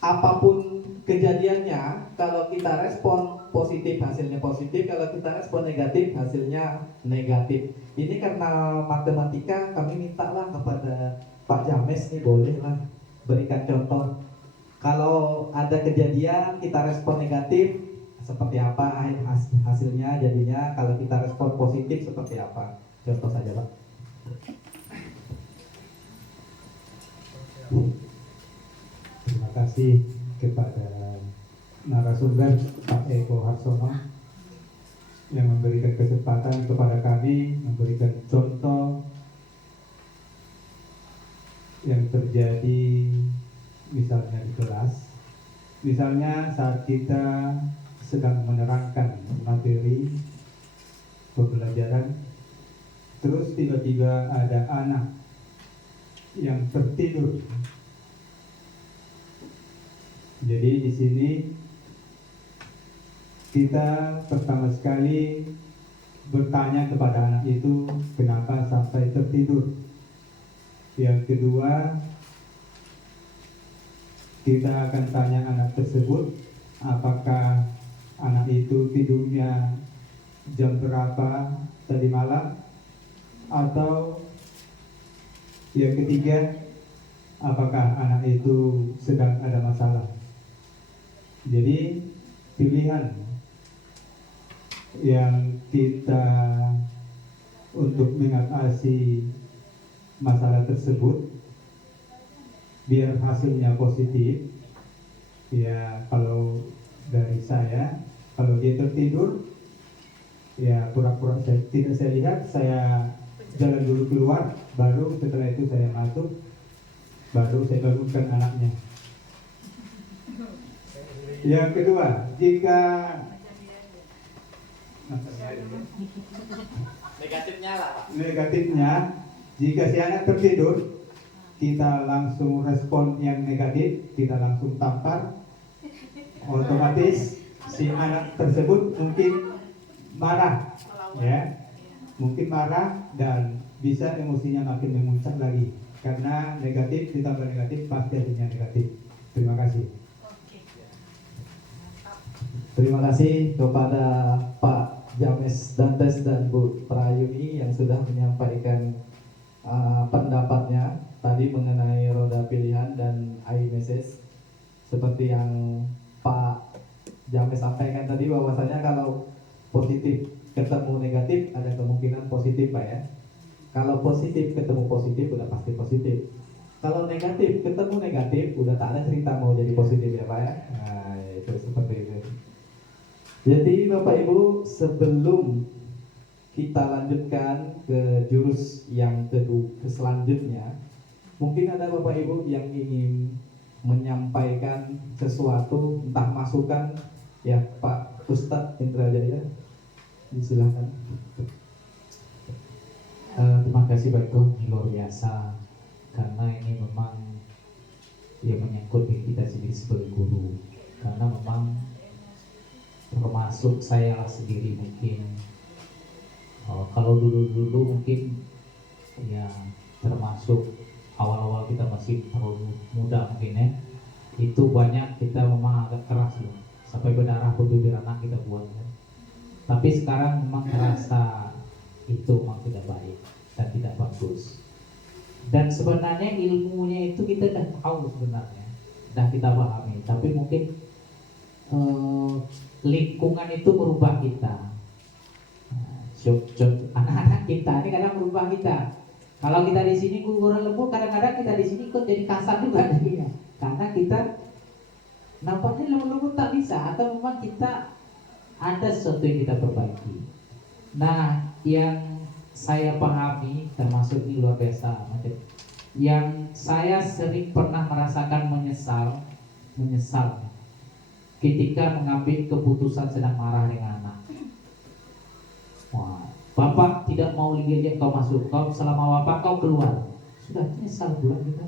apapun kejadiannya, kalau kita respon positif hasilnya positif, kalau kita respon negatif hasilnya negatif. Ini karena matematika, kami mintalah kepada Pak James nih, bolehlah berikan contoh. Kalau ada kejadian kita respon negatif, seperti apa hasilnya jadinya, kalau kita respon positif seperti apa. Contoh saja Pak. Terima kasih kepada narasumber Pak Eko Harsono yang memberikan kesempatan kepada kami memberikan contoh yang terjadi misalnya di kelas, misalnya saat kita sedang menerangkan materi pembelajaran, terus tiba-tiba ada anak yang tertidur. Jadi di sini kita pertama sekali bertanya kepada anak itu kenapa sampai tertidur. Yang kedua, kita akan tanya anak tersebut apakah anak itu tidurnya jam berapa tadi malam, atau yang ketiga, apakah anak itu sedang ada masalah. Jadi pilihan yang kita untuk mengatasi masalah tersebut biar hasilnya positif, ya kalau dari saya, kalau dia tertidur ya pura-pura tidak saya lihat, saya jalan dulu keluar, baru setelah itu saya masuk, baru saya bangunkan anaknya. Yang kedua, jika Negatifnya lah Pak. negatifnya, jika si anak tertidur, kita langsung respon yang negatif, kita langsung tampar, otomatis si anak tersebut mungkin marah, ya. mungkin marah dan bisa emosinya makin memuncak lagi. Karena negatif ditambah negatif pasti hasilnya negatif. Terima kasih. Terima kasih kepada Pak James Dantes dan Bu Prayuni yang sudah menyampaikan pendapatnya tadi mengenai roda pilihan dan iMessage. Seperti yang Pak James sampaikan tadi bahwasanya kalau positif ketemu negatif ada kemungkinan positif Pak ya. Kalau positif ketemu positif udah pasti positif. Kalau negatif ketemu negatif udah tak ada cerita mau jadi positif ya Pak ya. Nah itu seperti itu. Jadi Bapak Ibu, sebelum kita lanjutkan ke jurus yang selanjutnya, mungkin ada Bapak Ibu yang ingin menyampaikan sesuatu, entah masukan ya Pak Ustadz Indra Jaya, silakan. Terima kasih Pak Eko, ini luar biasa karena ini memang ya menyangkut diri kita sendiri sebagai guru, karena memang termasuk saya sendiri mungkin kalau dulu mungkin ya termasuk awal-awal kita masih terlalu muda mungkin ya, itu banyak kita memang agak keras loh, sampai berdarah bibir anak kita buat ya. Tapi sekarang memang terasa itu memang tidak baik dan tidak bagus, dan sebenarnya ilmunya itu kita dah tahu sebenarnya, dah kita pahami, tapi mungkin lingkungan itu merubah kita. Anak-anak kita ini kadang merubah kita. Kalau kita di sini guru lembut, kadang-kadang kita di sini ikut jadi kasar juga jadinya. Karena kita nampaknya lembut-lembut tak bisa, atau memang kita ada sesuatu yang kita perbaiki. Nah, yang saya pahami termasuk di luar biasa, yang saya sering pernah merasakan menyesal ketika mengambil keputusan sedang marah dengan anak. Wah, Bapak tidak mau lihat kau masuk, kau selama Bapak kau keluar. Sudah nyesal bulan kita.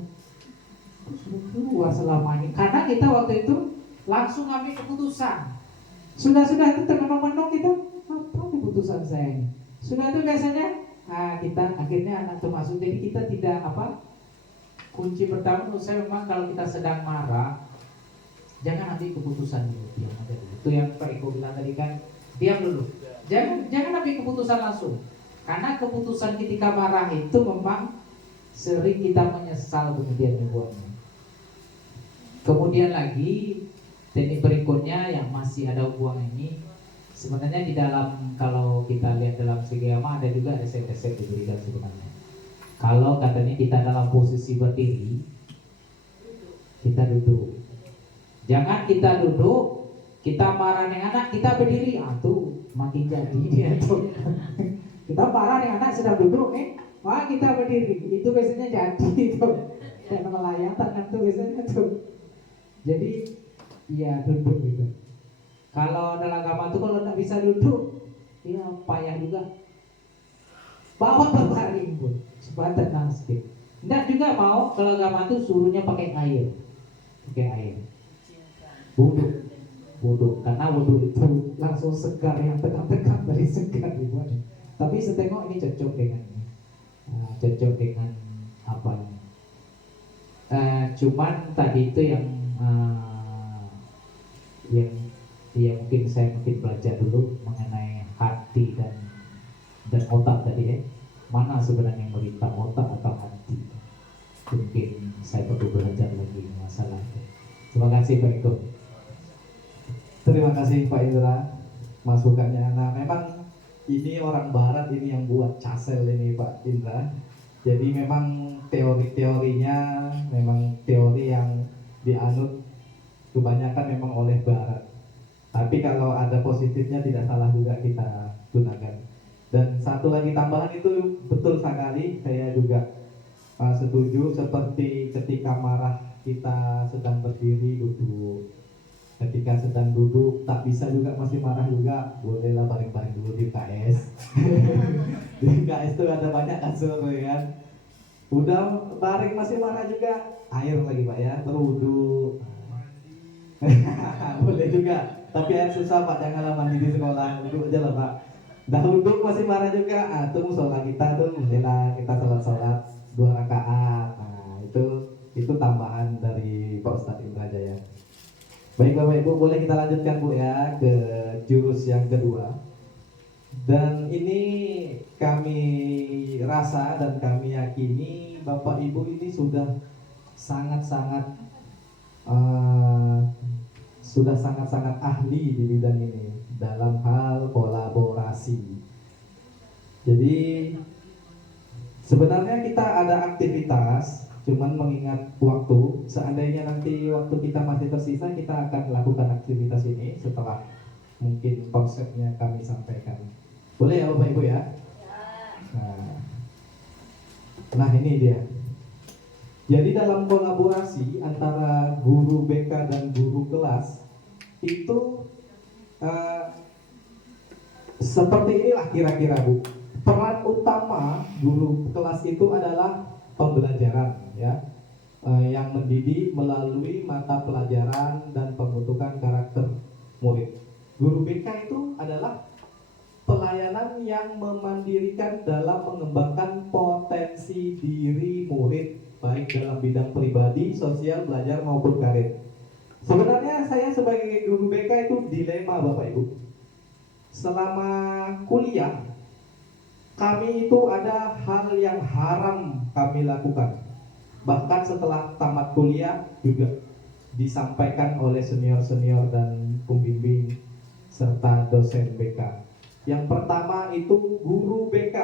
Sudah keluar selama ini. Karena kita waktu itu langsung ambil keputusan. Sudah itu termenung-menung kita. Apa keputusan saya ini? Sudah itu biasanya kita akhirnya anak itu masuk. Jadi kita tidak kunci pertama menurut saya memang kalau kita sedang marah, jangan ambil keputusan dulu, diam aja dulu. Itu yang Pak Eko bilang tadi kan, diam dulu. Jangan ambil keputusan langsung. Karena keputusan ketika marah itu memang sering kita menyesal kemudian dibuatnya. Kemudian lagi teknik berikutnya yang masih ada hubungan ini, sebenarnya di dalam, kalau kita lihat dalam segi agama ada juga resep-resep diberikan sebenarnya. Kalau katanya kita dalam posisi berdiri, kita duduk. Jangan kita duduk, kita marah dengan anak, kita berdiri, tuh makin jadi dia tuh. Kita marah dengan anak sedang duduk, kita berdiri, itu biasanya jadi tuh. Kayak melayang tangan tuh biasanya tuh. Jadi, ya duduk gitu. Kalau dalam agama tuh kalau nggak bisa duduk, ya payah juga. Bawa berbaring pun supaya tenang sedikit. Nggak juga mau kalau agama tuh suruhnya pakai air, wudhu, karena wudhu itu langsung segar, yang tegang-tegang dari segar dibuat. Tapi setengok ini cocok dengan apa ini. Cuman tadi itu yang mungkin saya belajar dulu mengenai hati dan otak tadi ya. Mana sebenarnya yang merintah, otak atau hati? Mungkin saya perlu belajar lagi masalah itu. Terima kasih Pak Eko. Terima kasih Pak Indra masukannya. Nah memang ini orang Barat ini yang buat casel ini Pak Indra. Jadi memang teori-teorinya memang teori yang dianut kebanyakan memang oleh Barat. Tapi kalau ada positifnya tidak salah juga kita gunakan. Dan satu lagi tambahan itu betul sekali, saya juga setuju, seperti ketika marah kita sedang berdiri duduk. Ketika sedang duduk tak bisa juga masih marah juga, bolehlah baring-baring dulu di KS. Di KS itu ada banyak kasur ya kan. Udah baring masih marah juga, air lagi Pak ya, berwudu. Boleh juga, tapi air susah Pak, janganlah mandi di sekolah, duduk aja lah Pak. Dahulu masih marah juga, tuh musola kita tuh menjelang kita sholat 2 rakaat. Nah itu tambahan dari Pak Ustadz Indra Jaya. Baik Bapak Ibu, boleh kita lanjutkan Bu ya ke jurus yang kedua. Dan ini kami rasa dan kami yakini Bapak Ibu ini sudah sangat-sangat ahli di bidang ini dalam hal kolaborasi. Jadi sebenarnya kita ada aktivitas, cuman mengingat waktu, seandainya nanti waktu kita masih tersisa, kita akan lakukan aktivitas ini setelah mungkin konsepnya kami sampaikan. Boleh ya Bapak Ibu ya? Nah ini dia. Jadi dalam kolaborasi antara guru BK dan guru kelas itu seperti inilah kira-kira Bu. Peran utama guru kelas itu adalah pembelajaran ya, yang mendidik melalui mata pelajaran dan pembentukan karakter murid. Guru BK itu adalah pelayanan yang memandirikan dalam mengembangkan potensi diri murid baik dalam bidang pribadi, sosial, belajar maupun karir. Sebenarnya saya sebagai guru BK itu dilema Bapak Ibu. Selama kuliah kami itu ada hal yang haram kami lakukan. Bahkan setelah tamat kuliah juga disampaikan oleh senior-senior dan pembimbing serta dosen BK. Yang pertama itu guru BK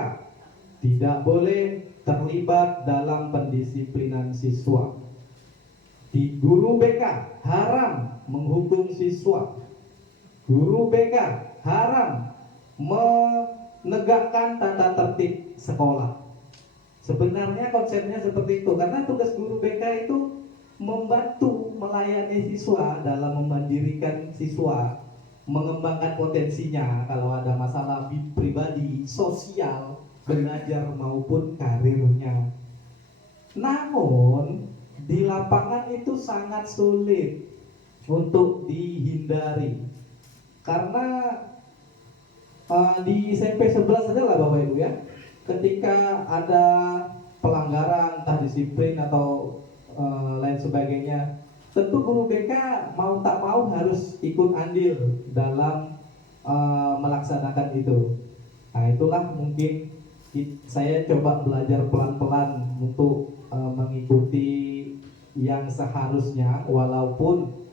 tidak boleh terlibat dalam pendisiplinan siswa. Di guru BK haram menghukum siswa. Guru BK haram menegakkan tata tertib sekolah. Sebenarnya konsepnya seperti itu, karena tugas guru BK itu membantu melayani siswa dalam memandirikan siswa, mengembangkan potensinya kalau ada masalah pribadi, sosial, belajar maupun karirnya. Namun di lapangan itu sangat sulit untuk dihindari karena di SMP 11 saja lah Bapak Ibu ya, ketika ada pelanggaran entah disiplin atau lain sebagainya, tentu guru BK mau tak mau harus ikut andil dalam melaksanakan itu. Nah itulah mungkin saya coba belajar pelan-pelan untuk mengikuti yang seharusnya, walaupun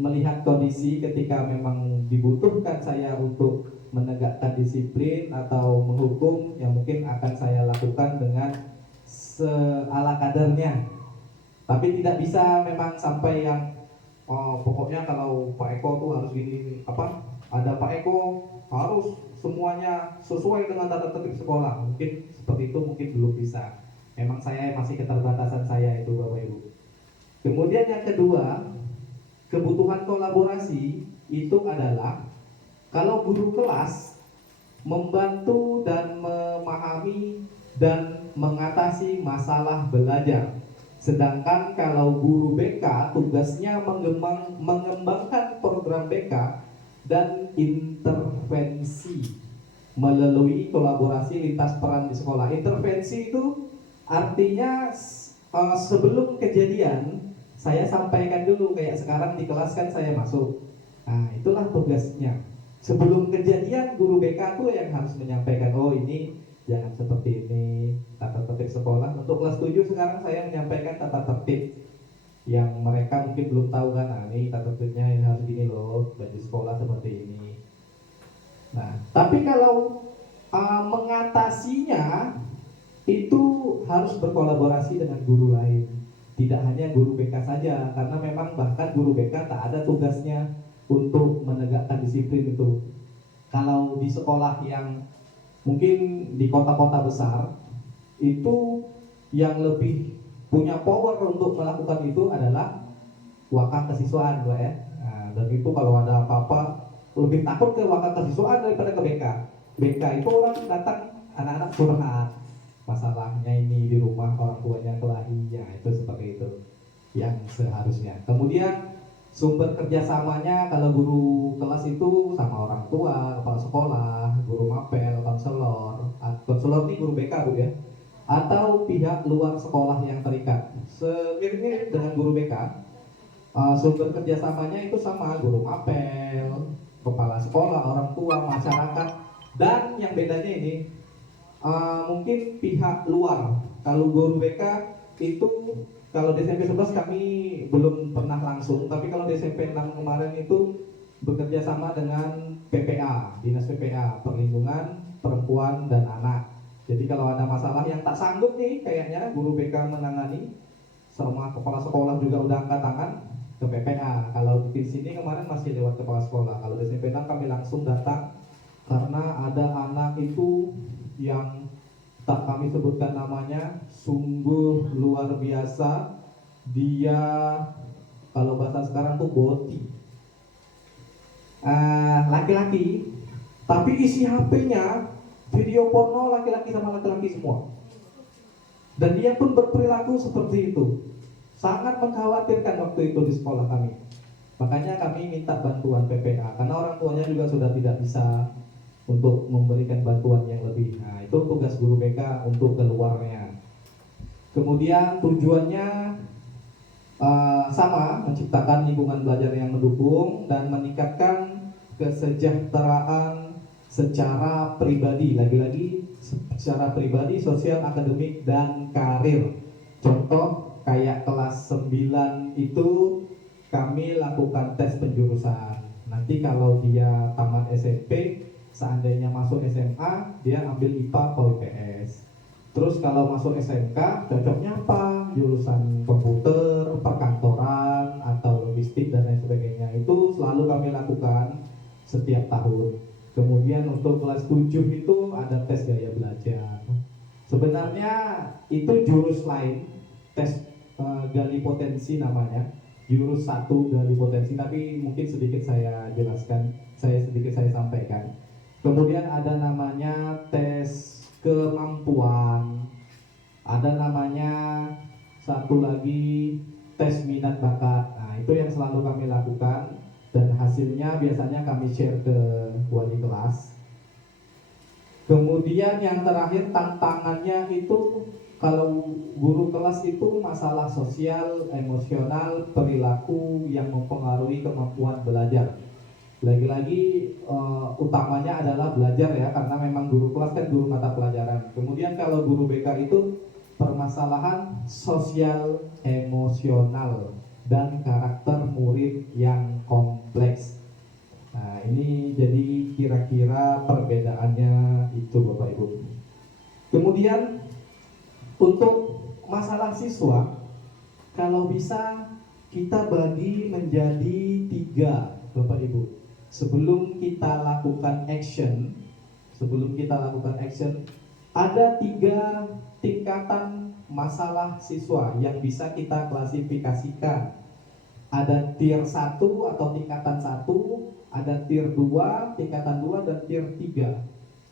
melihat kondisi ketika memang dibutuhkan saya untuk menegakkan disiplin atau menghukum, yang mungkin akan saya lakukan dengan seala kadarnya. Tapi tidak bisa memang sampai yang pokoknya kalau Pak Eko tuh harus gini, ada Pak Eko harus semuanya sesuai dengan tata tertib sekolah. Mungkin seperti itu mungkin belum bisa. Memang saya masih keterbatasan saya itu Bapak Ibu. Kemudian yang kedua, kebutuhan kolaborasi itu adalah kalau guru kelas membantu dan memahami dan mengatasi masalah belajar. Sedangkan kalau guru BK tugasnya mengembangkan program BK dan intervensi melalui kolaborasi lintas peran di sekolah. Intervensi itu artinya sebelum kejadian saya sampaikan dulu, kayak sekarang di kelas kan saya masuk. Nah itulah tugasnya. Sebelum kejadian guru BK tuh yang harus menyampaikan, oh ini jangan seperti ini, tata tertib sekolah. Untuk kelas 7 sekarang saya menyampaikan tata tertib yang mereka mungkin belum tahu kan. Nah ini tata tertibnya ini harus gini loh, baju sekolah seperti ini. Nah tapi kalau mengatasinya itu harus berkolaborasi dengan guru lain, tidak hanya guru BK saja, karena memang bahkan guru BK tak ada tugasnya untuk menegakkan disiplin itu. Kalau di sekolah yang mungkin di kota-kota besar itu yang lebih punya power untuk melakukan itu adalah wakaf kesiswaan ya. Nah, dan itu kalau ada apa-apa lebih takut ke wakaf kesiswaan daripada ke BK. BK itu orang datang anak-anak curhat masalahnya ini di rumah, orang tuanya kelahi, ya itu seperti itu yang seharusnya. Kemudian Sumber kerjasamanya kalau guru kelas itu sama orang tua, kepala sekolah, guru mapel, konselor. Konselor ini guru BK Bu ya, atau pihak luar sekolah yang terikat. Semirip-mirip dengan guru BK, sumber kerjasamanya itu sama, guru mapel, kepala sekolah, orang tua, masyarakat. Dan yang bedanya ini, mungkin pihak luar. Kalau guru BK itu, kalau di SMP 11 kami belum pernah langsung, tapi kalau di SMP 6 kemarin itu bekerja sama dengan PPA, Dinas PPA, Perlindungan Perempuan dan Anak. Jadi kalau ada masalah yang tak sanggup nih, kayaknya guru BK menangani, sama kepala sekolah juga udah angkat tangan ke PPA. Kalau di sini kemarin masih lewat kepala sekolah. Kalau di SMP 6 kami langsung datang karena ada anak itu yang tak kami sebutkan namanya, sungguh luar biasa. Dia kalau bahasa sekarang tuh boti, laki-laki, tapi isi HP-nya video porno laki-laki sama laki-laki semua. Dan dia pun berperilaku seperti itu. Sangat mengkhawatirkan waktu itu di sekolah kami. Makanya kami minta bantuan PPA, karena orang tuanya juga sudah tidak bisa untuk memberikan bantuan yang lebih. Nah, itu tugas guru BK untuk keluarnya. Kemudian tujuannya sama, menciptakan lingkungan belajar yang mendukung dan meningkatkan kesejahteraan secara pribadi, lagi-lagi secara pribadi, sosial, akademik, dan karir. Contoh kayak kelas 9 itu kami lakukan tes penjurusan. Nanti kalau dia tamat SMP, seandainya masuk SMA, dia ambil IPA atau IPS. Terus kalau masuk SMK, cocoknya apa? Jurusan komputer, perkantoran, atau logistik, dan lain sebagainya. Itu selalu kami lakukan setiap tahun. Kemudian untuk kelas 7 itu ada tes gaya belajar. Sebenarnya itu jurus lain, tes gali potensi namanya. Jurus 1 gali potensi, tapi mungkin sedikit saya jelaskan, sedikit saya sampaikan. Kemudian ada namanya tes kemampuan, ada namanya satu lagi tes minat bakat. Nah, itu yang selalu kami lakukan dan hasilnya biasanya kami share ke wali kelas. Kemudian yang terakhir tantangannya itu kalau guru kelas itu masalah sosial, emosional, perilaku yang mempengaruhi kemampuan belajar. Lagi-lagi utamanya adalah belajar ya, karena memang guru kelas kan guru mata pelajaran. Kemudian kalau guru BK itu permasalahan sosial, emosional, dan karakter murid yang kompleks. Nah, ini jadi kira-kira perbedaannya itu Bapak Ibu. Kemudian untuk masalah siswa, kalau bisa kita bagi menjadi 3 Bapak Ibu. Sebelum kita lakukan action, ada 3 tingkatan masalah siswa yang bisa kita klasifikasikan. Ada tier 1 atau tingkatan 1, ada tier 2, tingkatan 2, dan tier 3.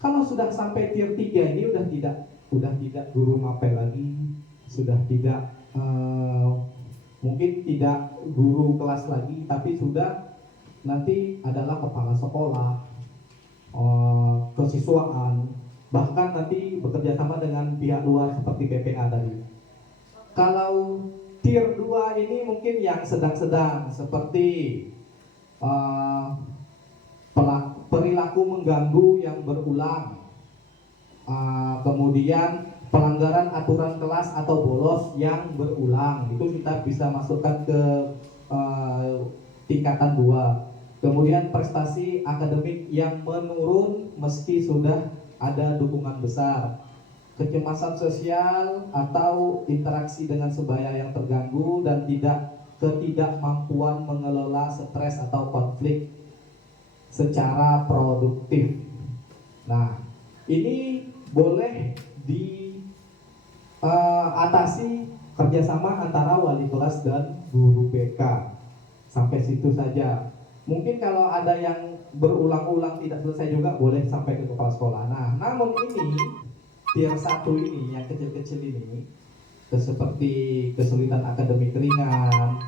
Kalau sudah sampai tier 3 ini udah tidak guru mapel lagi, sudah tidak mungkin tidak guru kelas lagi, tapi sudah nanti adalah kepala sekolah, kesiswaan, bahkan nanti bekerja sama dengan pihak luar seperti PPA tadi. Kalau tier 2 ini mungkin yang sedang-sedang, seperti perilaku mengganggu yang berulang, kemudian pelanggaran aturan kelas atau bolos yang berulang, itu kita bisa masukkan ke tingkatan 2. Kemudian prestasi akademik yang menurun meski sudah ada dukungan besar, kecemasan sosial atau interaksi dengan sebaya yang terganggu, dan ketidakmampuan mengelola stres atau konflik secara produktif. Nah, ini boleh diatasi kerjasama antara wali kelas dan guru BK. Sampai situ saja. Mungkin kalau ada yang berulang-ulang tidak selesai juga boleh sampai ke kepala sekolah. Nah, namun ini tier 1 ini yang kecil-kecil ini, seperti kesulitan akademik ringan,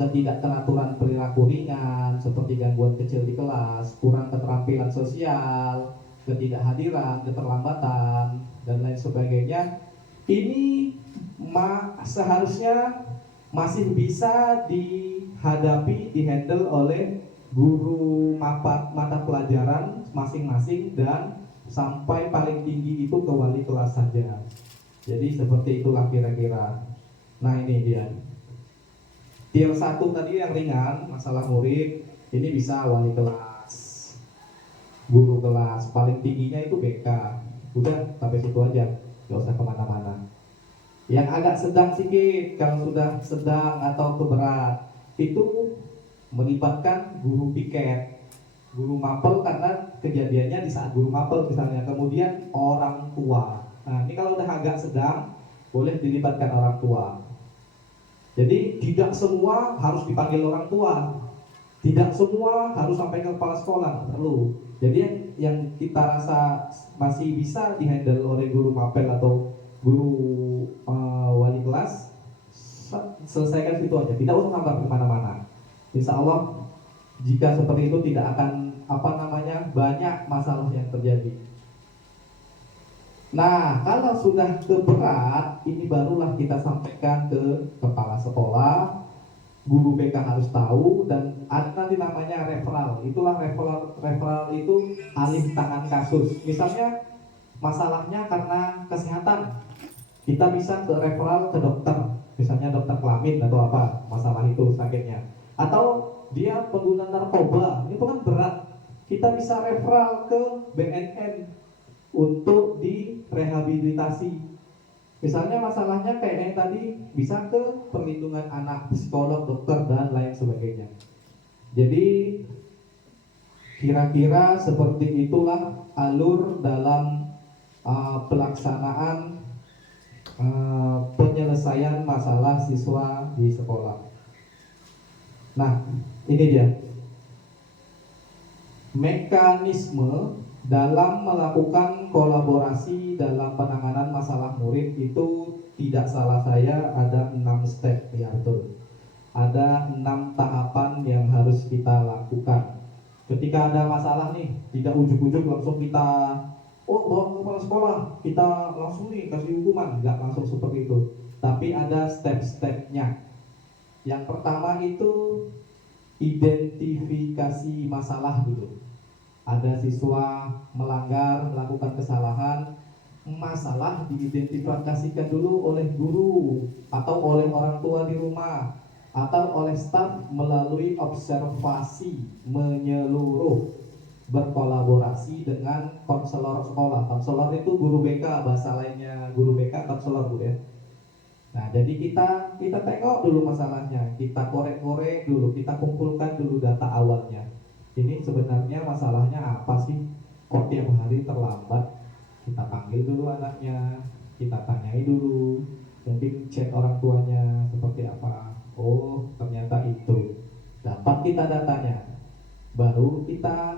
ketidakteraturan perilaku ringan seperti gangguan kecil di kelas, kurang keterampilan sosial, ketidakhadiran, keterlambatan, dan lain sebagainya, ini seharusnya masih bisa dihadapi, dihandle oleh guru mata pelajaran masing-masing dan sampai paling tinggi itu ke wali kelas saja. Jadi seperti itulah kira-kira. Nah ini dia. Tier 1 tadi yang ringan, masalah murid, ini bisa wali kelas, guru kelas, paling tingginya itu BK. Udah sampai situ aja, gak usah kemana-mana. Yang agak sedang sedikit, kalau sudah sedang atau keberat, itu melibatkan guru piket, guru mapel, karena kejadiannya di saat guru mapel misalnya, kemudian orang tua. Nah ini kalau udah agak sedang, boleh dilibatkan orang tua. Jadi tidak semua harus dipanggil orang tua, tidak semua harus sampai ke kepala sekolah, nggak perlu. Jadi yang kita rasa masih bisa dihandle oleh guru mapel atau guru wali kelas, selesaikan situ aja, tidak usah sampai kemana-mana. Insya Allah jika seperti itu tidak akan banyak masalah yang terjadi. Nah, kalau sudah keberat, ini barulah kita sampaikan ke kepala sekolah, guru BK harus tahu, dan ada nanti namanya referral. Itulah referral itu alih tangan kasus. Misalnya masalahnya karena kesehatan, kita bisa ke referral ke dokter, misalnya dokter kelamin atau apa masalah itu sakitnya. Atau dia pengguna narkoba, itu kan berat. Kita bisa referral ke BNN untuk direhabilitasi. Misalnya masalahnya kayak yang tadi, bisa ke perlindungan anak, psikolog, dokter, dan lain sebagainya. Jadi kira-kira seperti itulah alur dalam pelaksanaan penyelesaian masalah siswa di sekolah. Nah, ini dia mekanisme dalam melakukan kolaborasi dalam penanganan masalah murid. Itu tidak salah saya, ada 6 step ya, betul. Ada 6 tahapan yang harus kita lakukan. Ketika ada masalah nih, tidak ujuk-ujuk langsung kita bawa ke kepala sekolah, kita langsung nih kasih hukuman, nggak langsung seperti itu. Tapi ada step-stepnya. Yang pertama itu identifikasi masalah dulu. Ada siswa melanggar, melakukan kesalahan, masalah diidentifikasikan dulu oleh guru atau oleh orang tua di rumah atau oleh staf melalui observasi menyeluruh, berkolaborasi dengan konselor sekolah. Konselor itu guru BK, bahasa lainnya guru BK konselor, Bu ya. Nah, jadi kita tengok dulu masalahnya, kita korek-korek dulu, kita kumpulkan dulu data awalnya. Ini sebenarnya masalahnya apa sih? Kok tiap hari terlambat? Kita panggil dulu anaknya, kita tanyai dulu, mungkin cek orang tuanya seperti apa. Oh, ternyata itu. Dapat kita datanya, baru kita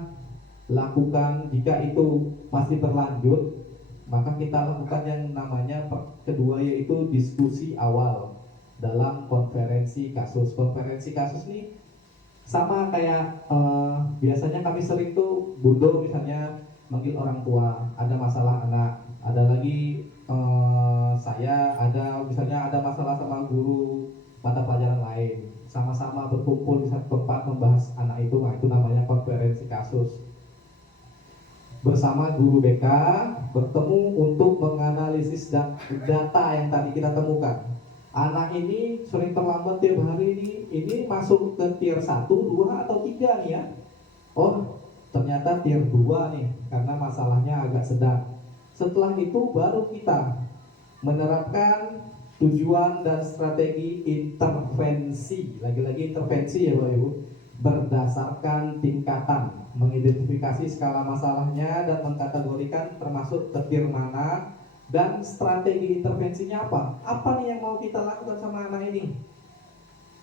lakukan. Jika itu masih berlanjut, maka kita lakukan yang namanya kedua, yaitu diskusi awal dalam konferensi kasus. Konferensi kasus ini sama kayak biasanya kami sering tuh bundo misalnya manggil orang tua, ada masalah anak, ada lagi saya ada misalnya ada masalah sama guru mata pelajaran lain, sama-sama berkumpul di satu tempat membahas anak itu. Nah, itu namanya konferensi kasus. Bersama guru BK bertemu untuk menganalisis data yang tadi kita temukan. Anak ini sering terlambat tiap hari ini masuk ke tier 1, 2, atau 3 nih ya. Oh, ternyata tier 2 nih, karena masalahnya agak sedang. Setelah itu baru kita menerapkan tujuan dan strategi intervensi. Lagi-lagi intervensi ya Bapak Ibu, berdasarkan tingkatan, mengidentifikasi skala masalahnya dan mengkategorikan termasuk ke tier mana. Dan strategi intervensinya apa? Apa nih yang mau kita lakukan sama anak ini?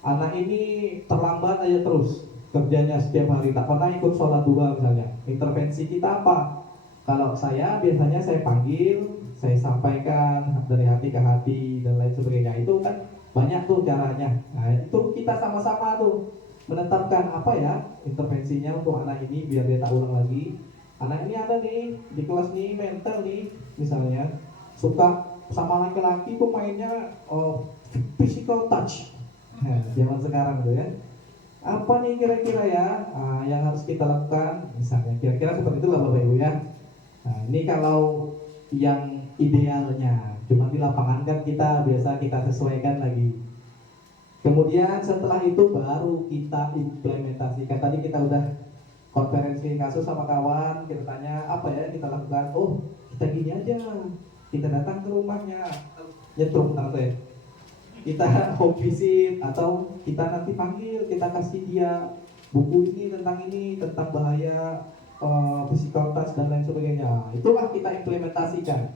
Anak ini terlambat aja terus, kerjanya setiap hari, tak pernah ikut sholat duha misalnya. Intervensi kita apa? Kalau saya biasanya saya panggil, saya sampaikan dari hati ke hati dan lain sebagainya. Itu kan banyak tuh caranya. Nah itu kita sama-sama tuh menetapkan apa ya intervensinya untuk anak ini biar dia tak ulang lagi. Anak ini ada nih di kelas nih mental nih misalnya suka sama laki-laki tuh mainnya physical touch. Nah, zaman sekarang tuh ya. Apa nih kira-kira ya yang harus kita lakukan? Misalnya kira-kira seperti itulah Bapak Ibu ya. Nah, ini kalau yang idealnya, cuma di lapangan kan kita biasa kita sesuaikan lagi. Kemudian setelah itu baru kita implementasikan. Tadi kita udah konferensi kasus sama kawan, kita tanya apa ya kita lakukan. Oh, kita gini aja, kita datang ke rumahnya, nyetrum bentar saya. Kita home visit atau kita nanti panggil, kita kasih dia buku ini tentang bahaya physical touch dan lain sebagainya. Itulah kita implementasikan.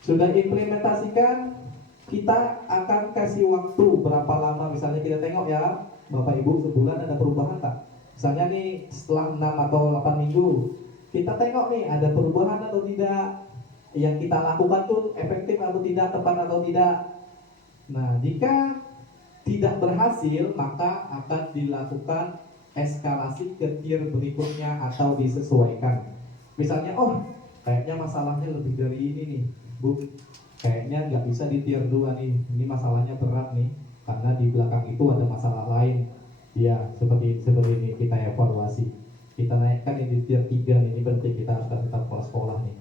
Sudah implementasikan, kita akan kasih waktu berapa lama. Misalnya kita tengok ya Bapak Ibu sebulan ada perubahan tak? Misalnya nih setelah 6 atau 8 minggu kita tengok nih ada perubahan atau tidak, yang kita lakukan tuh efektif atau tidak, tepat atau tidak. Nah, jika tidak berhasil, maka akan dilakukan eskalasi ke tier berikutnya atau disesuaikan. Misalnya, oh, kayaknya masalahnya lebih dari ini nih, Bu. Kayaknya nggak bisa di tier 2 nih. Ini masalahnya berat nih, karena di belakang itu ada masalah lain. Ya, seperti ini kita evaluasi. Kita naikkan ini di tier 3 nih, ini penting kita harus kasih tahu kepala sekolah nih.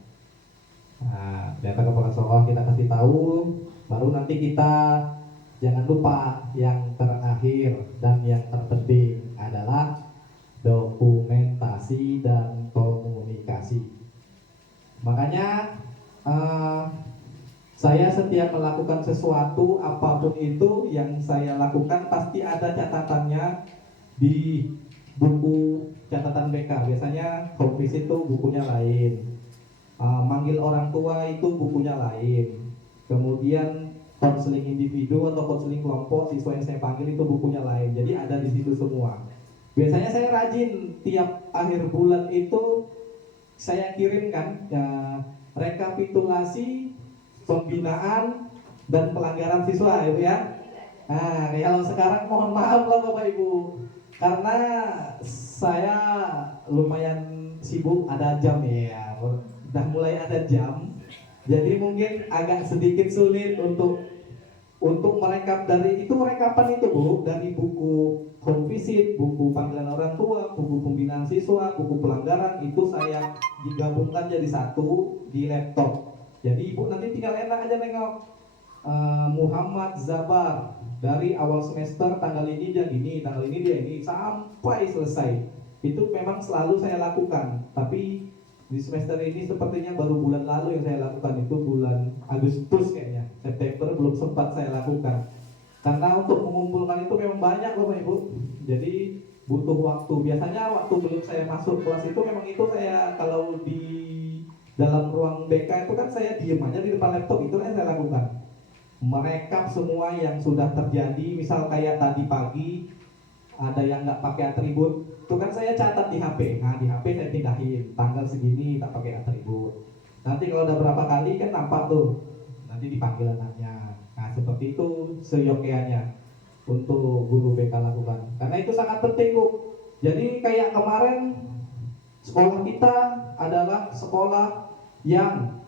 Nah, ternyata kepala sekolah kita kasih tahu, baru nanti kita jangan lupa yang terakhir dan yang terpenting adalah dokumentasi dan komunikasi. Makanya saya setiap melakukan sesuatu apapun itu yang saya lakukan pasti ada catatannya di buku catatan BK. Biasanya home visit itu bukunya lain. Manggil orang tua itu bukunya lain. Kemudian konseling individu atau konseling kelompok siswa yang saya panggil itu bukunya lain. Jadi ada di situ semua. Biasanya saya rajin tiap akhir bulan itu saya kirimkan rekapitulasi pembinaan dan pelanggaran siswa ya. Nah, kalau sekarang mohon maaf lah Bapak Ibu, karena saya lumayan sibuk, ada jam ya. Udah mulai ada jam, jadi mungkin agak sedikit sulit untuk merekap dari itu rekapan itu Bu, dari buku home visit, buku panggilan orang tua, buku pembinaan siswa, buku pelanggaran itu saya digabungkan jadi satu di laptop. Jadi Ibu nanti tinggal enak aja nengok Muhammad Zabar dari awal semester tanggal ini dia gini, tanggal ini dia ini sampai selesai. Itu memang selalu saya lakukan, tapi di semester ini sepertinya baru bulan lalu yang saya lakukan, itu bulan Agustus kayaknya. September belum sempat saya lakukan. Karena untuk mengumpulkan itu memang banyak Bapak Ibu. Jadi butuh waktu. Biasanya waktu belum saya masuk kelas itu memang itu saya kalau di dalam ruang BK itu kan saya diem aja di depan laptop, itu yang saya lakukan. Merekap semua yang sudah terjadi, misal kayak tadi pagi ada yang nggak pakai atribut, itu kan saya catat di HP. Nah di HP saya pindahin tanggal segini tak pakai atribut. Nanti kalau udah berapa kali kan nampak tuh, nanti dipanggil anaknya. Nah seperti itu seyogyanya untuk guru BK lakukan. Karena itu sangat penting Bu. Jadi kayak kemarin sekolah kita adalah sekolah yang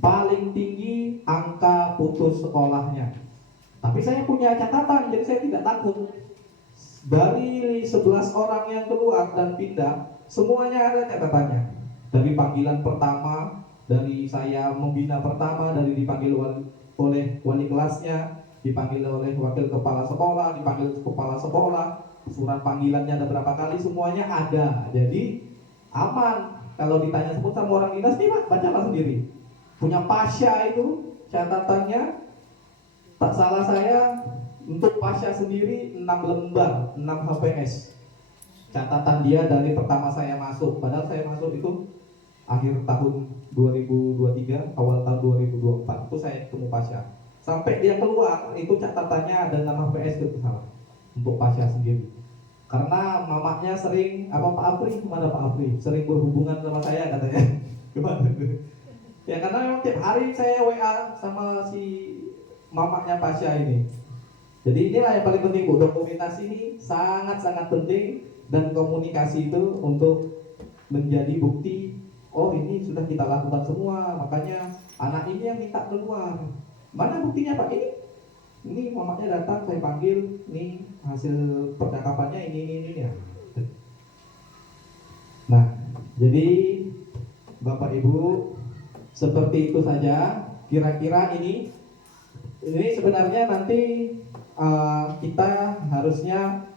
paling tinggi angka putus sekolahnya. Tapi saya punya catatan, jadi saya tidak takut. Dari 11 orang yang keluar dan pindah, semuanya ada catatannya. Dari panggilan pertama, dari saya membina pertama, dari dipanggil oleh wali kelasnya, dipanggil oleh wakil kepala sekolah, dipanggil kepala sekolah, surat panggilannya ada berapa kali, semuanya ada. Jadi aman. Kalau ditanya sebut sama orang dinas, nih Pak, bacalah sendiri. Punya Pasya itu catatannya, tak salah saya untuk Pasya sendiri 6 lembar, 6 HPS. Catatan dia dari pertama saya masuk, padahal saya masuk itu akhir tahun 2023, awal tahun 2024 itu saya ketemu Pasya. Sampai dia keluar itu catatannya ada 6 HPS itu salah untuk Pasya sendiri. Karena mamanya sering, Pak Afri, kemana Pak Afri? Sering berhubungan sama saya katanya. Ya karena memang tiap hari saya WA sama si mamanya Pasya ini. Jadi inilah yang paling penting Bu, dokumentasi ini sangat-sangat penting dan komunikasi itu untuk menjadi bukti. Oh ini sudah kita lakukan semua, makanya anak ini yang minta keluar. Mana buktinya Pak? Ini mamanya datang, saya panggil, ini hasil percakapannya ini ya. Nah, jadi Bapak Ibu seperti itu saja. Kira-kira ini sebenarnya nanti kita harusnya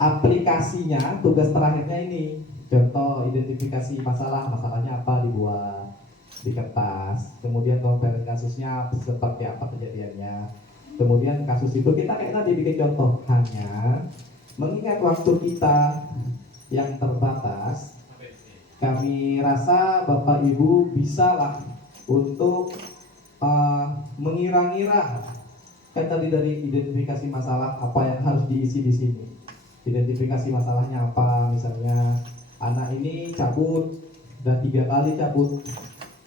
aplikasinya, tugas terakhirnya ini. Contoh identifikasi masalahnya apa dibuat di kertas. Kemudian comparing kasusnya seperti apa kejadiannya. Kemudian kasus itu kita kayak tadi bikin contoh. Hanya mengingat waktu kita yang terbatas, kami rasa Bapak Ibu bisalah untuk mengira-ngira. Kan tadi dari identifikasi masalah apa yang harus diisi di sini. Identifikasi masalahnya apa, misalnya anak ini cabut dan 3 kali cabut.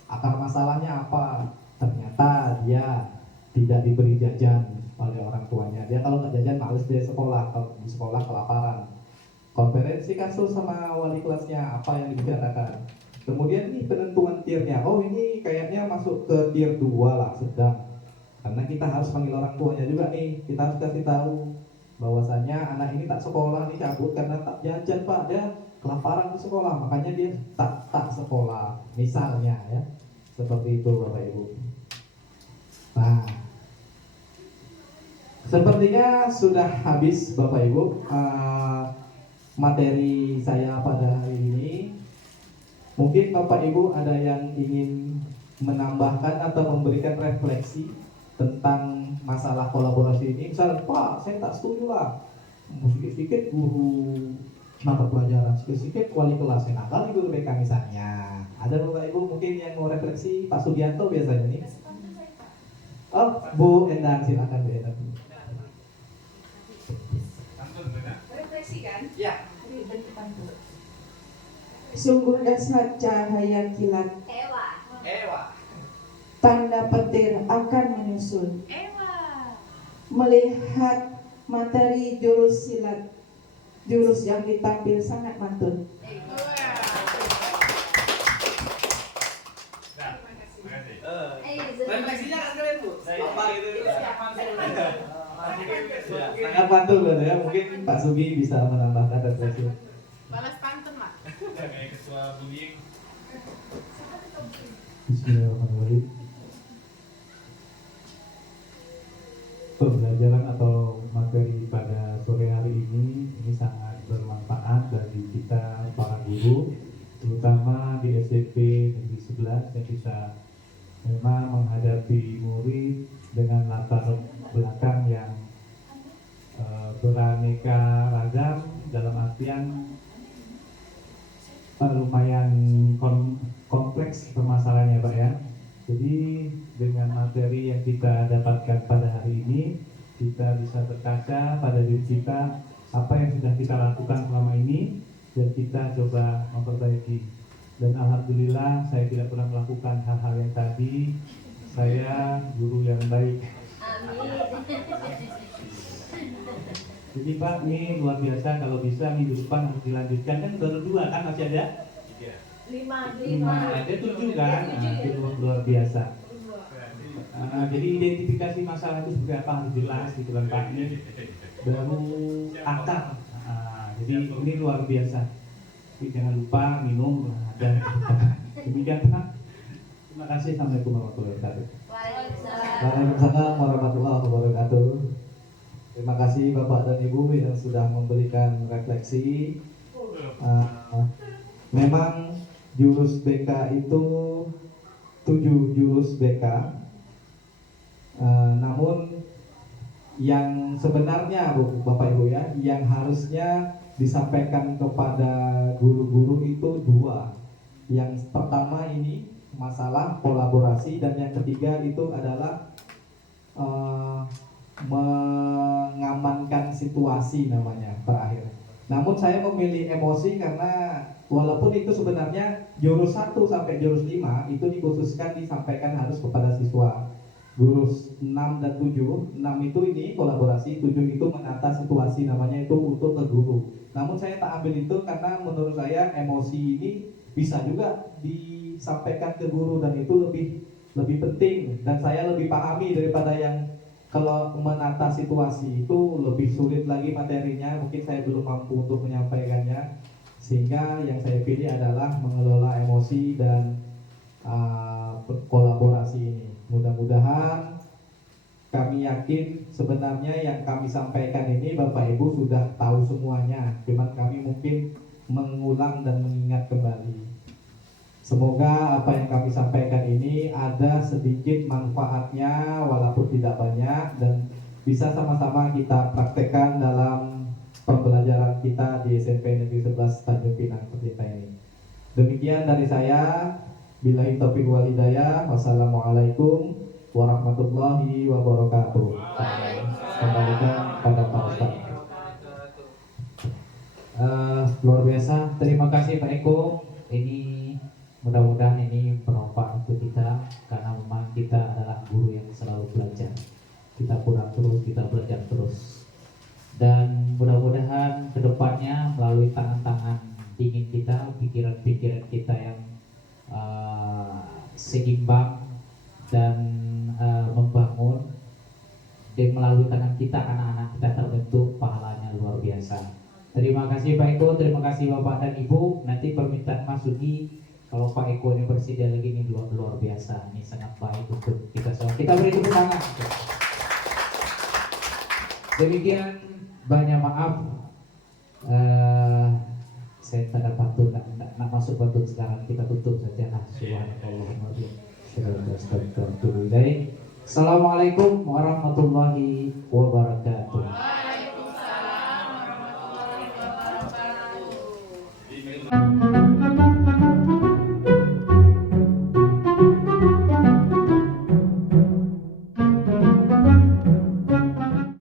Akar masalahnya apa? Ternyata dia tidak diberi jajan oleh orang tuanya. Dia kalau nggak jajan males dia sekolah, kalau di sekolah kelaparan. Konferensi kasus sama wali kelasnya apa yang dibicarakan. Kemudian nih penentuan tiernya. Oh ini kayaknya masuk ke tier 2 lah, sedang. Karena kita harus panggil orang tuanya juga nih. Kita harus kasih tahu bahwasanya anak ini tak sekolah nih, cabut karena tak jajan Pak, dia kelaparan di sekolah, makanya dia tak sekolah misalnya ya. Seperti itu Bapak Ibu. Nah, sepertinya sudah habis Bapak Ibu materi saya pada hari ini. Mungkin Bapak Ibu ada yang ingin menambahkan atau memberikan refleksi tentang masalah kolaborasi ini. Misalnya, Pak, saya tak setuju lah. Sedikit-sedikit guru mata pelajaran, sedikit wali kelas, enak kali guru BK misalnya. Ada Bapak Ibu mungkin yang mau refleksi? Pak Sugianto biasanya nih. Oh, Bu Endang, silakan Bu Endang. Refleksi kan? Ya. Sungguh dahsyat cahaya kilat, Ewa. tanda petir akan menyusul. Melihat materi jurus silat, jurus yang ditampil sangat mantul. Refleksinya kan keren Bu. Apa gitu. Sangat mantul ya. Mungkin Pak Sugi bisa menambahkan refleksi. Balas pantun Mak. Kayak ketua bullying. Bismillahirrahmanirrahim. Pembelajaran atau materi pada sore hari ini sangat bermanfaat bagi kita para guru, terutama di SMP Negeri 11 yang bisa memang menghadapi murid dengan latar belakang yang beraneka ragam, dalam artian lumayan kompleks permasalahannya Pak ya. Jadi dengan materi yang kita dapatkan pada hari ini, kita bisa berkaca pada diri kita apa yang sudah kita lakukan selama ini dan kita coba memperbaiki. Dan alhamdulillah saya tidak pernah melakukan hal-hal yang tadi. Saya guru yang baik. Jadi Pak, ini luar biasa, kalau bisa minggu depan harus dilanjutkan, kan baru 2 kan, masih ada? 5, ada 7 kan? Nah, itu luar biasa. Jadi identifikasi masalah itu seperti apa harus jelas gitu kan Pak. Ini baru akar. Jadi ini luar biasa. Tapi jangan lupa minum dan demikian Pak. Terima kasih. Assalamualaikum warahmatullahi wabarakatuh. Waalaikumsalam warahmatullahi wabarakatuh. Terima kasih Bapak dan Ibu yang sudah memberikan refleksi. Memang jurus BK itu 7 jurus BK. Namun yang sebenarnya Bapak Ibu ya, yang harusnya disampaikan kepada guru-guru itu 2. Yang pertama ini masalah kolaborasi, dan yang ketiga itu adalah mengamankan situasi namanya terakhir. Namun saya memilih emosi karena walaupun itu sebenarnya jurus 1 sampai jurus 5 itu dikhususkan disampaikan harus kepada siswa. guru 6 dan 7. 6 itu ini kolaborasi, 7 itu menata situasi, namanya itu untuk ke guru. Namun saya tak ambil itu karena menurut saya emosi ini bisa juga disampaikan ke guru dan itu lebih penting dan saya lebih pahami daripada yang kalau menata situasi itu lebih sulit lagi materinya, mungkin saya belum mampu untuk menyampaikannya, sehingga yang saya pilih adalah mengelola emosi dan kolaborasi ini. Mudah-mudahan, kami yakin sebenarnya yang kami sampaikan ini Bapak Ibu sudah tahu semuanya, cuman kami mungkin mengulang dan mengingat kembali. Semoga apa yang kami sampaikan ini ada sedikit manfaatnya walaupun tidak banyak dan bisa sama-sama kita praktekkan dalam pembelajaran kita di SMP Negeri 11 Tanjung Pinang Pertiwi ini. Demikian dari saya. Billahi taufiq wal hidayah. Wassalamualaikum warahmatullahi wabarakatuh. Kembalikan pada Pak Ustaz. Luar biasa. Terima kasih Pak Eko. Ini mudah-mudahan ini bermanfaat untuk kita karena memang kita adalah guru yang selalu belajar. Kita kurang terus, kita belajar terus. Dan mudah-mudahan kedepannya melalui tangan-tangan dingin kita, pikiran-pikiran kita yang seimbang dan membangun, dan melalui tangan kita anak-anak kita terbentuk, pahalanya luar biasa. Terima kasih Pak Eko, terima kasih Bapak dan Ibu. Nanti permintaan Mas Sugi, kalau Pak Eko ini bersedia lagi ini luar biasa, ini sangat baik untuk kita semua. Kita beri tepuk tangan. Demikian, banyak maaf. Saya tak dapat nak masuk batu sekarang, kita tutup saja. Assalamualaikum warahmatullahi wabarakatuh.